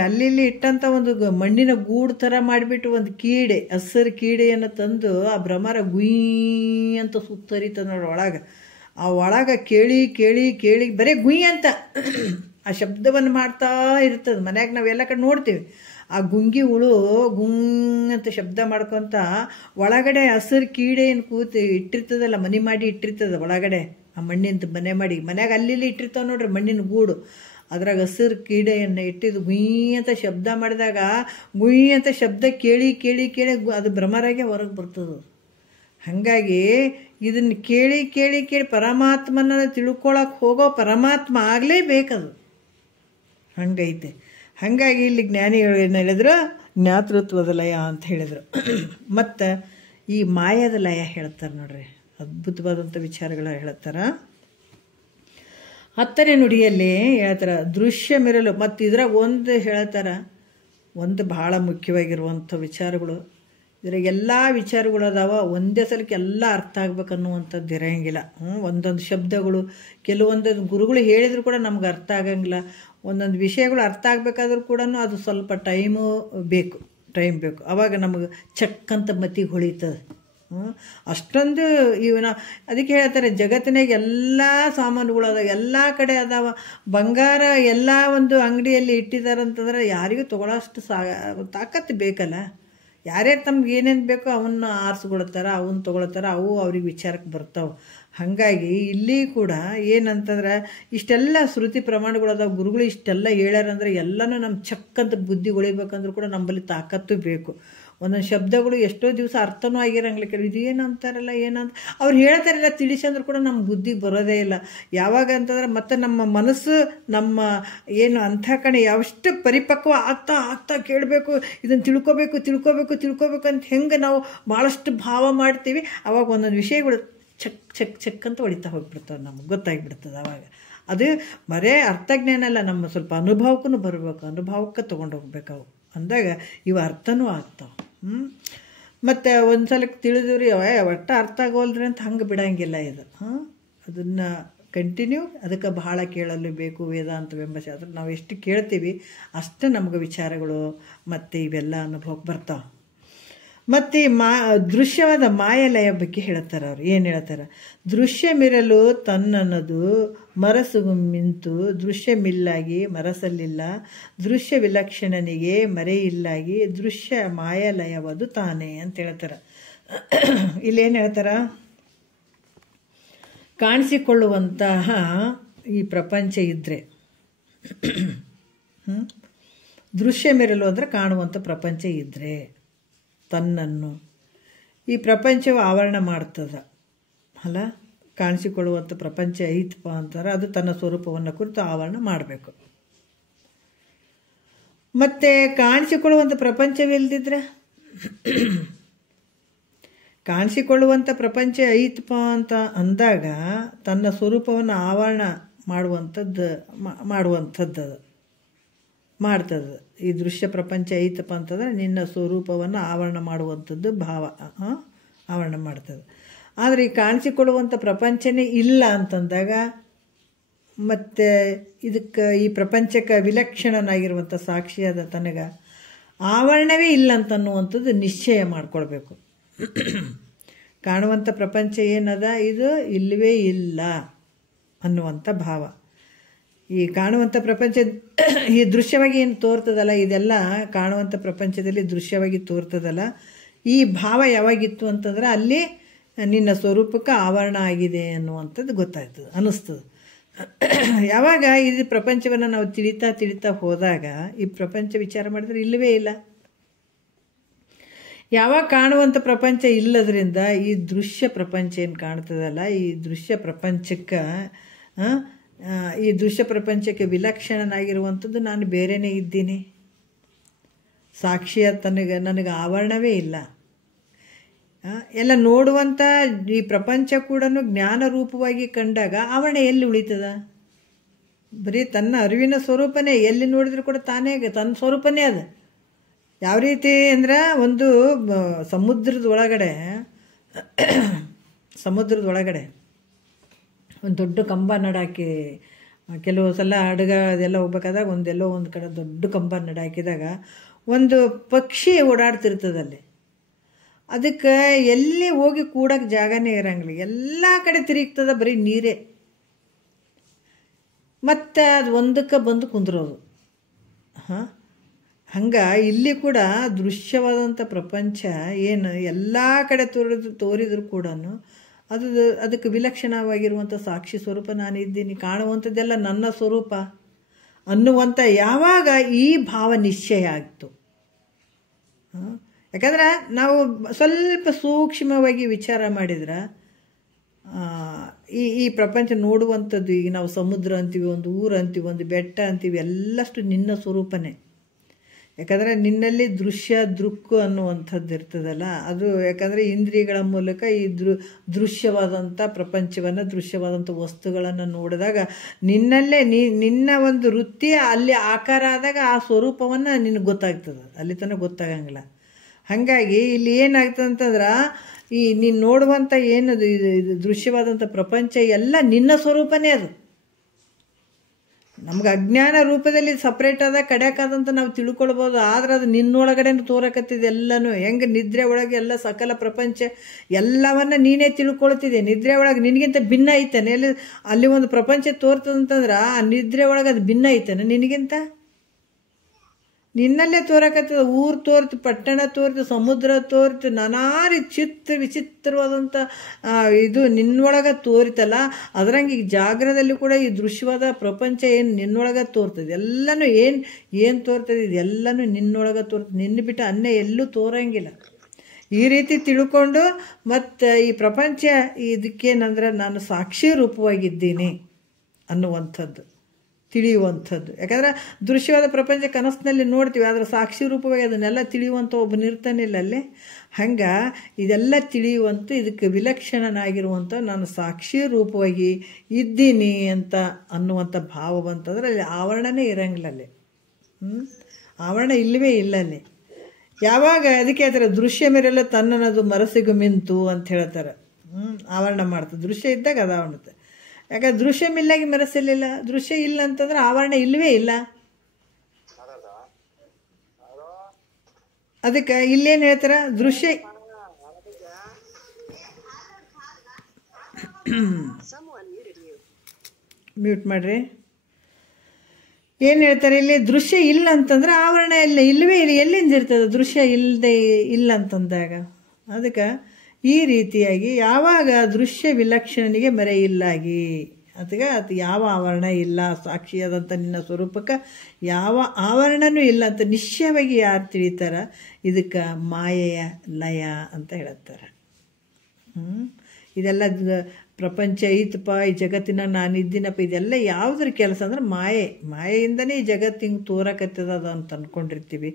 ಅಲ್ಲಿ ಇಟ್ಟಂಥ ಒಂದು ಮಣ್ಣಿನ ಗೂಡು ಥರ ಮಾಡಿಬಿಟ್ಟು ಒಂದು ಕೀಡೆ, ಹಸಿರು ಕೀಡೆಯನ್ನು ತಂದು ಆ ಭ್ರಮರ ಗುಯ್ ಅಂತ ಸುತ್ತರಿತದೆ ನೋಡಿ ಒಳಗೆ. ಆ ಒಳಗೆ ಕೇಳಿ ಬರೀ ಗುಯ್ ಅಂತ ಆ ಶಬ್ದವನ್ನು ಮಾಡ್ತಾ ಇರ್ತದೆ. ಮನ್ಯಾಗ ನಾವೆಲ್ಲ ಕಡೆ ನೋಡ್ತೀವಿ, ಆ ಗುಂಗಿ ಹುಳು ಗುಂಗ್ ಅಂತ ಶಬ್ದ ಮಾಡ್ಕೊತ ಒಳಗಡೆ ಹಸಿರು ಕೀಡೆಯನ್ನು ಕೂತು ಇಟ್ಟಿರ್ತದಲ್ಲ, ಮನೆ ಮಾಡಿ ಇಟ್ಟಿರ್ತದೆ ಒಳಗಡೆ. ಆ ಮಣ್ಣಿಂದ ಮನೆ ಮಾಡಿ ಮನ್ಯಾಗ ಅಲ್ಲಿ ಇಟ್ಟಿರ್ತಾವೆ ನೋಡ್ರಿ ಮಣ್ಣಿನ ಗೂಡು. ಅದ್ರಾಗ ಹಸಿರು ಕೀಡೆಯನ್ನು ಇಟ್ಟಿದ್ದು ಗುಯ್ ಅಂತ ಶಬ್ದ ಮಾಡಿದಾಗ ಗುಯ್ ಅಂತ ಶಬ್ದ ಕೇಳಿ ಅದು ಭ್ರಮರಾಗೆ ಹೊರಗೆ ಬರ್ತದೆ. ಹಾಗಾಗಿ ಇದನ್ನು ಕೇಳಿ ಪರಮಾತ್ಮನ ತಿಳ್ಕೊಳಕ್ಕೆ ಹೋಗೋ ಪರಮಾತ್ಮ ಆಗಲೇಬೇಕದು. ಹಂಗೈತೆ. ಹಾಗಾಗಿ ಇಲ್ಲಿ ಜ್ಞಾನಿಗಳು ಏನು ಹೇಳಿದ್ರು? ಜ್ಞಾತೃತ್ವದ ಲಯ ಅಂತ ಹೇಳಿದರು. ಮತ್ತು ಈ ಮಾಯದ ಲಯ ಹೇಳ್ತಾರೆ ನೋಡ್ರಿ, ಅದ್ಭುತವಾದಂಥ ವಿಚಾರಗಳ ಹೇಳ್ತಾರೆ. 10ನೇ ನುಡಿಯಲ್ಲಿ ಹೇಳ್ತಾರೆ ದೃಶ್ಯ ಮಿರಲು. ಮತ್ತು ಇದ್ರಾಗ ಒಂದು ಹೇಳ್ತಾರೆ, ಒಂದು ಭಾಳ ಮುಖ್ಯವಾಗಿರುವಂಥ ವಿಚಾರಗಳು. ಇದ್ರಾಗ ಎಲ್ಲ ವಿಚಾರಗಳು ಅದಾವ, ಒಂದೇ ಸಲಕ್ಕೆ ಎಲ್ಲ ಅರ್ಥ ಆಗ್ಬೇಕನ್ನುವಂಥದ್ದು ಇರೋಂಗಿಲ್ಲ. ಒಂದೊಂದು ಶಬ್ದಗಳು ಕೆಲವೊಂದು ಗುರುಗಳು ಹೇಳಿದ್ರು ಕೂಡ ನಮ್ಗೆ ಅರ್ಥ ಆಗಂಗಿಲ್ಲ. ಒಂದೊಂದು ವಿಷಯಗಳು ಅರ್ಥ ಆಗಬೇಕಾದ್ರೂ ಕೂಡ ಅದು ಸ್ವಲ್ಪ ಟೈಮ್ ಬೇಕು. ಆವಾಗ ನಮಗೆ ಚಕ್ ಅಂತ ಮತಿಗೆ ಹೊಳಿತದೆ. ಅಷ್ಟೊಂದು ಇವನ ಅದಕ್ಕೆ ಹೇಳ್ತಾರೆ, ಜಗತ್ತಿನಾಗ ಎಲ್ಲ ಸಾಮಾನುಗಳು ಅದಾವ, ಎಲ್ಲ ಕಡೆ ಅದಾವ. ಬಂಗಾರ ಎಲ್ಲ ಒಂದು ಅಂಗಡಿಯಲ್ಲಿ ಇಟ್ಟಿದ್ದಾರೆ ಅಂತಂದ್ರೆ ಯಾರಿಗೂ ತೊಗೊಳ್ಳೋಷ್ಟು ತಾಕತ್ತು ಬೇಕಲ್ಲ. ಯಾರ್ಯಾರು ತಮ್ಗೆ ಏನೇನು ಬೇಕೋ ಅವನ್ನ ಆರಿಸ್ಕೊಳ್ತಾರೆ, ಅವನ್ನ ತೊಗೊಳ್ತಾರೆ, ಅವು ಅವ್ರಿಗೆ ವಿಚಾರಕ್ಕೆ ಬರ್ತಾವೆ. ಹಾಗಾಗಿ ಇಲ್ಲಿ ಕೂಡ ಏನಂತಂದ್ರೆ ಇಷ್ಟೆಲ್ಲ ಶ್ರುತಿ ಪ್ರಮಾಣಗಳದಾವ, ಗುರುಗಳು ಇಷ್ಟೆಲ್ಲ ಹೇಳ್ಯಾರಂದ್ರೆ ಎಲ್ಲನೂ ನಮ್ಮ ಚಕ್ಕಂತ ಬುದ್ಧಿ ಉಳಿಬೇಕಂದ್ರೂ ಕೂಡ ನಮ್ಮಲ್ಲಿ ತಾಕತ್ತು ಬೇಕು. ಒಂದೊಂದು ಶಬ್ದಗಳು ಎಷ್ಟೋ ದಿವಸ ಅರ್ಥನೂ ಆಗಿರಂಗಿಲ್ಲ, ಕೆಲವು ಇದು ಏನು ಅಂತಾರಲ್ಲ ಏನಂತ ಅವ್ರು ಹೇಳ್ತಾರಲ್ಲ ತಿಳಿಸಂದ್ರೂ ಕೂಡ ನಮ್ಮ ಬುದ್ಧಿಗೆ ಬರೋದೇ ಇಲ್ಲ. ಯಾವಾಗ ಅಂತಂದ್ರೆ ಮತ್ತೆ ನಮ್ಮ ಮನಸ್ಸು ನಮ್ಮ ಏನು ಅಂಥ ಕಣೆ ಯಾವಷ್ಟು ಪರಿಪಕ್ವ ಆಗ್ತಾ ಆಗ್ತಾ ಕೇಳಬೇಕು, ಇದನ್ನು ತಿಳ್ಕೊಬೇಕು ಅಂತ ಹೆಂಗೆ ನಾವು ಭಾಳಷ್ಟು ಭಾವ ಮಾಡ್ತೀವಿ, ಅವಾಗ ಒಂದೊಂದು ವಿಷಯಗಳು ಚಕ್ ಅಂತ ಹೊಡಿತಾ ಹೋಗ್ಬಿಡ್ತಾವೆ, ನಮಗೆ ಗೊತ್ತಾಗಿಬಿಡ್ತದೆ. ಅವಾಗ ಅದು ಬರೇ ಅರ್ಥಜ್ಞಾನ ಅಲ್ಲ, ನಮ್ಮ ಸ್ವಲ್ಪ ಅನುಭವಕ್ಕೂ ಬರಬೇಕು, ಅನುಭವಕ್ಕೆ ತೊಗೊಂಡು ಹೋಗ್ಬೇಕು. ಅವು ಅಂದಾಗ ಇವು ಅರ್ಥನೂ ಆಗ್ತಾವೆ. ಮತ್ತು ಒಂದು ಸಲಕ್ಕೆ ತಿಳಿದ್ರಿ ಒಟ್ಟು ಅರ್ಥ ಆಗೋಲ್ರಿ ಅಂತ ಹಂಗೆ ಬಿಡೋಂಗಿಲ್ಲ ಇದು. ಅದನ್ನು ಕಂಟಿನ್ಯೂ ಅದಕ್ಕೆ ಬಹಳ ಕೇಳಲು ಬೇಕು. ವೇದಾಂತವೆಂಬ ಶಾಸ್ತ್ರ ನಾವು ಎಷ್ಟು ಕೇಳ್ತೀವಿ ಅಷ್ಟು ನಮಗೆ ವಿಚಾರಗಳು ಮತ್ತು ಇವೆಲ್ಲ ಅನುಭವಕ್ಕೆ ಬರ್ತಾವೆ. ಮತ್ತು ದೃಶ್ಯವಾದ ಮಾಯಲಯ ಬಗ್ಗೆ ಹೇಳ್ತಾರೆ. ಅವ್ರು ಏನು ಹೇಳ್ತಾರೆ? ದೃಶ್ಯ ಮಿರಲು ತನ್ನನ್ನದು ಮರಸು ಮಿಂತು ದೃಶ್ಯ ಮಿಲ್ಲಾಗಿ ಮರಸಲ್ಲಿಲ್ಲ, ದೃಶ್ಯ ವಿಲಕ್ಷಣನಿಗೆ ಮರೆಯಿಲ್ಲಾಗಿ ದೃಶ್ಯ ಮಾಯಲಯವದು ತಾನೇ ಅಂತ ಹೇಳ್ತಾರೆ. ಇಲ್ಲೇನು ಹೇಳ್ತಾರ? ಕಾಣಿಸಿಕೊಳ್ಳುವಂತಹ ಈ ಪ್ರಪಂಚ ಇದ್ದರೆ, ದೃಶ್ಯ ಮಿರಲು ಅಂದರೆ ಕಾಣುವಂಥ ಪ್ರಪಂಚ ಇದ್ದರೆ ತನ್ನನ್ನು ಈ ಪ್ರಪಂಚವು ಆವರಣ ಮಾಡ್ತದೆ ಅಲ್ಲ. ಕಾಣಿಸಿಕೊಳ್ಳುವಂಥ ಪ್ರಪಂಚ ಐತಪ್ಪ ಅಂತಾರೆ, ಅದು ತನ್ನ ಸ್ವರೂಪವನ್ನು ಕುರಿತು ಆವರಣ ಮಾಡಬೇಕು. ಮತ್ತು ಕಾಣಿಸಿಕೊಳ್ಳುವಂಥ ಪ್ರಪಂಚವಿಲ್ಲದಿದ್ರೆ, ಕಾಣಿಸಿಕೊಳ್ಳುವಂಥ ಪ್ರಪಂಚ ಐತಪ್ಪ ಅಂತ ಅಂದಾಗ ತನ್ನ ಸ್ವರೂಪವನ್ನು ಆವರಣ ಮಾಡುವಂಥದ್ದು ಮಾಡ್ತದೆ. ಈ ದೃಶ್ಯ ಪ್ರಪಂಚ ಐತಪ್ಪ ಅಂತಂದ್ರೆ ನಿನ್ನ ಸ್ವರೂಪವನ್ನು ಆವರಣ ಮಾಡುವಂಥದ್ದು ಭಾವ ಆವರಣ ಮಾಡ್ತದೆ. ಆದರೆ ಈ ಕಾಣಿಸಿಕೊಳ್ಳುವಂಥ ಪ್ರಪಂಚನೇ ಇಲ್ಲ ಅಂತಂದಾಗ ಮತ್ತು ಇದಕ್ಕೆ ಈ ಪ್ರಪಂಚಕ್ಕೆ ವಿಲಕ್ಷಣನಾಗಿರುವಂಥ ಸಾಕ್ಷಿಯಾದ ತನಗೆ ಆವರಣವೇ ಇಲ್ಲ ಅಂತನ್ನುವಂಥದ್ದು ನಿಶ್ಚಯ ಮಾಡ್ಕೊಳ್ಬೇಕು. ಕಾಣುವಂಥ ಪ್ರಪಂಚ ಏನದ, ಇದು ಇಲ್ಲವೇ ಇಲ್ಲ ಅನ್ನುವಂಥ ಭಾವ. ಈ ಕಾಣುವಂಥ ಪ್ರಪಂಚ ಈ ದೃಶ್ಯವಾಗಿ ಏನು ತೋರ್ತದಲ್ಲ, ಇದೆಲ್ಲ ಕಾಣುವಂಥ ಪ್ರಪಂಚದಲ್ಲಿ ದೃಶ್ಯವಾಗಿ ತೋರ್ತದಲ್ಲ, ಈ ಭಾವ ಯಾವಾಗಿತ್ತು ಅಂತಂದ್ರೆ ಅಲ್ಲಿ ನಿನ್ನ ಸ್ವರೂಪಕ್ಕೆ ಆವರಣ ಆಗಿದೆ ಅನ್ನುವಂಥದ್ದು ಗೊತ್ತಾಗ್ತದೆ, ಅನ್ನಿಸ್ತದೆ. ಯಾವಾಗ ಇದು ಪ್ರಪಂಚವನ್ನು ನಾವು ತಿಳಿತಾ ಹೋದಾಗ ಈ ಪ್ರಪಂಚ ವಿಚಾರ ಮಾಡಿದ್ರೆ ಇಲ್ಲವೇ ಇಲ್ಲ. ಯಾವಾಗ ಕಾಣುವಂಥ ಪ್ರಪಂಚ ಇಲ್ಲದ್ರಿಂದ ಈ ದೃಶ್ಯ ಪ್ರಪಂಚ ಏನು ಕಾಣ್ತದಲ್ಲ, ಈ ದೃಶ್ಯ ಪ್ರಪಂಚಕ್ಕೆ ಈ ದೃಶ್ಯ ಪ್ರಪಂಚಕ್ಕೆ ವಿಲಕ್ಷಣನಾಗಿರುವಂಥದ್ದು ನಾನು ಬೇರೆಯೇ ಇದ್ದೀನಿ. ಸಾಕ್ಷಿಯ ನನಗೆ ಆವರಣವೇ ಇಲ್ಲ. ಎಲ್ಲ ನೋಡುವಂಥ ಈ ಪ್ರಪಂಚ ಕೂಡ ಜ್ಞಾನ ರೂಪವಾಗಿ ಕಂಡಾಗ ಆವರಣ ಎಲ್ಲಿ ಉಳಿತದ? ಬರೀ ತನ್ನ ಅರಿವಿನ ಸ್ವರೂಪನೇ, ಎಲ್ಲಿ ನೋಡಿದ್ರು ಕೂಡ ತಾನೇ ತನ್ನ ಸ್ವರೂಪನೇ ಅದು. ಯಾವ ರೀತಿ ಅಂದ್ರೆ ಒಂದು ಸಮುದ್ರದ ಒಳಗಡೆ ಒಂದು ದೊಡ್ಡ ಕಂಬ ನಡಾಕಿ, ಕೆಲವು ಸಲ ಹಡಗ ಅದೆಲ್ಲ ಹೋಗ್ಬೇಕಾದಾಗ ಒಂದೆಲ್ಲೋ ಒಂದು ಕಡೆ ದೊಡ್ಡ ಕಂಬ ನಡಾಕಿದಾಗ ಒಂದು ಪಕ್ಷಿ ಓಡಾಡ್ತಿರ್ತದಲ್ಲಿ, ಅದಕ್ಕೆ ಎಲ್ಲಿ ಹೋಗಿ ಕೂಡಕ್ಕೆ ಜಾಗನೇ ಇರಂಗಿಲ್ಲ, ಎಲ್ಲ ಕಡೆ ತಿರುಗ್ತದ, ಬರೀ ನೀರೇ. ಮತ್ತು ಅದು ಒಂದಕ್ಕೆ ಬಂದು ಕುಂದ್ರೋದು. ಹಂಗೆ ಇಲ್ಲಿ ಕೂಡ ದೃಶ್ಯವಾದಂಥ ಪ್ರಪಂಚ ಏನು ಎಲ್ಲ ಕಡೆ ತೋರಿದ್ರು ಕೂಡ ಅದಕ್ಕೆ ವಿಲಕ್ಷಣವಾಗಿರುವಂಥ ಸಾಕ್ಷಿ ಸ್ವರೂಪ ನಾನಿದ್ದೀನಿ, ಕಾಣುವಂಥದ್ದೆಲ್ಲ ನನ್ನ ಸ್ವರೂಪ ಅನ್ನುವಂಥ ಯಾವಾಗ ಈ ಭಾವ ನಿಶ್ಚಯ ಆಗ್ತು. ಯಾಕಂದ್ರೆ ನಾವು ಸ್ವಲ್ಪ ಸೂಕ್ಷ್ಮವಾಗಿ ವಿಚಾರ ಮಾಡಿದ್ರೆ ಈ ಪ್ರಪಂಚ ನೋಡುವಂಥದ್ದು, ಈಗ ನಾವು ಸಮುದ್ರ ಅಂತೀವಿ, ಒಂದು ಊರು ಅಂತೀವಿ, ಒಂದು ಬೆಟ್ಟ ಅಂತೀವಿ, ಎಲ್ಲಷ್ಟು ನಿನ್ನ ಸ್ವರೂಪನೇ. ಯಾಕಂದರೆ ನಿನ್ನಲ್ಲಿ ದೃಶ್ಯ ದೃಕ್ಕು ಅನ್ನುವಂಥದ್ದು ಇರ್ತದಲ್ಲ, ಅದು ಯಾಕಂದರೆ ಇಂದ್ರಿಯಗಳ ಮೂಲಕ ಈ ದೃಶ್ಯವಾದಂಥ ಪ್ರಪಂಚವನ್ನು, ದೃಶ್ಯವಾದಂಥ ವಸ್ತುಗಳನ್ನು ನೋಡಿದಾಗ ನಿನ್ನಲ್ಲೇ ನಿನ್ನ ಒಂದು ವೃತ್ತಿ ಅಲ್ಲಿ ಆಕಾರ ಆದಾಗ ಆ ಸ್ವರೂಪವನ್ನು ನಿನಗೆ ಗೊತ್ತಾಗ್ತದೆ, ಅಲ್ಲಿ ತನಕ ಗೊತ್ತಾಗಂಗಿಲ್ಲ. ಹಾಗಾಗಿ ಇಲ್ಲಿ ಏನಾಗ್ತದೆ ಅಂತಂದ್ರೆ ನೀನು ನೋಡುವಂಥ ಏನದು ಇದು ದೃಶ್ಯವಾದಂಥ ಪ್ರಪಂಚ ಎಲ್ಲ ನಿನ್ನ ಸ್ವರೂಪನೇ. ಅದು ನಮ್ಗೆ ಅಜ್ಞಾನ ರೂಪದಲ್ಲಿ ಸಪ್ರೇಟ್ ಆದ ಕಡ್ಯಾಕಾದಂತ ನಾವು ತಿಳ್ಕೊಳ್ಬೋದು. ಆದ್ರೆ ಅದು ನಿನ್ನೊಳಗಡೆ ತೋರಕತ್ತಿದೆ ಎಲ್ಲನೂ. ಹೆಂಗೆ ನಿದ್ರೆ ಒಳಗೆ ಎಲ್ಲ ಸಕಲ ಪ್ರಪಂಚ ಎಲ್ಲವನ್ನ ನೀನೇ ತಿಳ್ಕೊಳ್ತಿದೆ. ನಿದ್ರೆ ಒಳಗೆ ನಿನಗಿಂತ ಭಿನ್ನ ಐತಾನೆ. ಅಲ್ಲಿ ಒಂದು ಪ್ರಪಂಚ ತೋರ್ತದಂತಂದ್ರೆ ಆ ನಿದ್ರೆ ಒಳಗೆ ಅದು ಭಿನ್ನ ಐತಾನೆ ನಿನಗಿಂತ. ನಿನ್ನಲ್ಲೇ ತೋರಕತ್ತದ. ಊರು ತೋರ್ತು, ಪಟ್ಟಣ ತೋರ್ತು, ಸಮುದ್ರ ತೋರ್ತು, ನಾನಾ ರೀತಿ ವಿಚಿತ್ರವಾದಂಥ ಇದು ನಿನ್ನೊಳಗೆ ತೋರಿತಲ್ಲ. ಅದರಂಗೆ ಈಗ ಜಾಗ್ರದಲ್ಲಿ ಕೂಡ ಈ ದೃಶ್ಯವಾದ ಪ್ರಪಂಚ ಏನು ನಿನ್ನೊಳಗೆ ತೋರ್ತದೆ, ಎಲ್ಲನೂ ಏನು ತೋರ್ತದೆ ಇದೆಲ್ಲನೂ ನಿನ್ನೊಳಗೆ ತೋರ್ತದೆ. ನಿನ್ನ ಬಿಟ್ಟು ಅನ್ಯ ಎಲ್ಲೂ ತೋರಂಗಿಲ್ಲ. ಈ ರೀತಿ ತಿಳ್ಕೊಂಡು ಮತ್ತು ಈ ಪ್ರಪಂಚ ಇದಕ್ಕೇನಂದ್ರೆ ನಾನು ಸಾಕ್ಷಿ ರೂಪವಾಗಿದ್ದೀನಿ ಅನ್ನುವಂಥದ್ದು ತಿಳಿಯುವಂಥದ್ದು. ಯಾಕಂದ್ರೆ ದೃಶ್ಯವಾದ ಪ್ರಪಂಚ ಕನಸಿನಲ್ಲಿ ನೋಡ್ತೀವಿ, ಆದರೆ ಸಾಕ್ಷಿ ರೂಪವಾಗಿ ಅದನ್ನೆಲ್ಲ ತಿಳಿಯುವಂಥ ಒಬ್ಬನಿರ್ತಾನಿಲ್ಲ ಅಲ್ಲಿ. ಹಂಗೆ ಇದೆಲ್ಲ ತಿಳಿಯುವಂಥ ಇದಕ್ಕೆ ವಿಲಕ್ಷಣನಾಗಿರುವಂಥ ನಾನು ಸಾಕ್ಷಿ ರೂಪವಾಗಿ ಇದ್ದೀನಿ ಅಂತ ಅನ್ನುವಂಥ ಭಾವ ಬಂತಂದ್ರೆ ಅಲ್ಲಿ ಆವರಣನೇ ಇರಂಗಿಲ್ಲ. ಅಲ್ಲಿ ಆವರಣ ಇಲ್ಲವೇ ಇಲ್ಲ ಅಲ್ಲಿ. ಯಾವಾಗ ಅದಕ್ಕೆ ಹೇಳ್ತಾರೆ ದೃಶ್ಯ ಮೇರೆಲ್ಲ ತನ್ನನ್ನದು ಮನಸ್ಸಿಗೆ ಮಿಂತು ಅಂತ ಹೇಳ್ತಾರೆ. ಆವರಣ ಮಾಡ್ತದೆ. ದೃಶ್ಯ ಇದ್ದಾಗ ಅದು ಆವರಣತೆ. ಯಾಕಂದ್ರೆ ದೃಶ್ಯ ಮಿಲ್ಲಾಗಿ ಮನಸ್ಸಲ್ಲಿಲ್ಲ. ದೃಶ್ಯ ಇಲ್ಲ ಅಂತಂದ್ರೆ ಆವರಣ ಇಲ್ಲವೇ ಇಲ್ಲ. ಅದಕ್ಕೆ ಇಲ್ಲೇನು ಹೇಳ್ತಾರ, ದೃಶ್ಯ ಮ್ಯೂಟ್ ಮಾಡ್ರಿ. ಏನು ಹೇಳ್ತಾರೆ ಇಲ್ಲಿ, ದೃಶ್ಯ ಇಲ್ಲ ಅಂತಂದ್ರೆ ಆವರಣ ಇಲ್ಲವೇ ಇಲ್ಲ. ಎಲ್ಲಿಂದ ಇರ್ತದೆ ದೃಶ್ಯ ಇಲ್ಲದೆ ಇಲ್ಲ ಅಂತಂದಾಗ? ಅದಕ್ಕೆ ಈ ರೀತಿಯಾಗಿ ಯಾವಾಗ ದೃಶ್ಯ ವಿಲಕ್ಷಣನಿಗೆ ಮರೆ ಇಲ್ಲಾಗಿ, ಅದಕ್ಕೆ ಅದು ಯಾವ ಆವರಣ ಇಲ್ಲ, ಸಾಕ್ಷಿಯಾದಂಥ ನಿನ್ನ ಸ್ವರೂಪಕ್ಕೆ ಯಾವ ಆವರಣನೂ ಇಲ್ಲ ಅಂತ ನಿಶ್ಚಯವಾಗಿ ಯಾರು ತಿಳಿತಾರ, ಇದಕ್ಕೆ ಮಾಯೆಯ ಲಯ ಅಂತ ಹೇಳ್ತಾರೆ. ಇದೆಲ್ಲ ಪ್ರಪಂಚ ಐತಪ್ಪ, ಈ ಜಗತ್ತಿನ ನಾನು ಇದ್ದೀನಪ್ಪ, ಇದೆಲ್ಲ ಯಾವುದ್ರ ಕೆಲಸ ಅಂದ್ರೆ ಮಾಯೆಯಿಂದನೇ ಈ ಜಗತ್ತು ಹಿಂಗೆ ತೋರಕತ್ತದ ಅಂತ ಅಂದ್ಕೊಂಡಿರ್ತೀವಿ.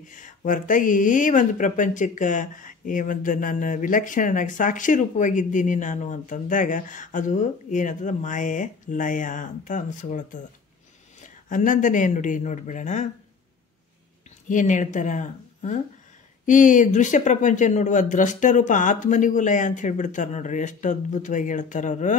ಹೊರತಾಗಿ ಈ ಒಂದು ಪ್ರಪಂಚಕ್ಕೆ ಈ ಒಂದು ನಾನು ವಿಲಕ್ಷಣನಾಗಿ ಸಾಕ್ಷಿ ರೂಪವಾಗಿದ್ದೀನಿ ನಾನು ಅಂತಂದಾಗ ಅದು ಏನಾಗ್ತದೆ, ಮಾಯೆ ಲಯ ಅಂತ ಅನಿಸ್ಕೊಳ್ತದೆ. 11ನೇ ನುಡಿ ನೋಡ್ಬಿಡೋಣ. ಏನು ಹೇಳ್ತಾರ, ಈ ದೃಶ್ಯ ಪ್ರಪಂಚ ನೋಡುವ ದ್ರಷ್ಟರೂಪ ಆತ್ಮನಿಗೂ ಲಯ ಅಂತ ಹೇಳ್ಬಿಡ್ತಾರೆ ನೋಡ್ರಿ. ಎಷ್ಟು ಅದ್ಭುತವಾಗಿ ಹೇಳ್ತಾರೆ ಅವರು.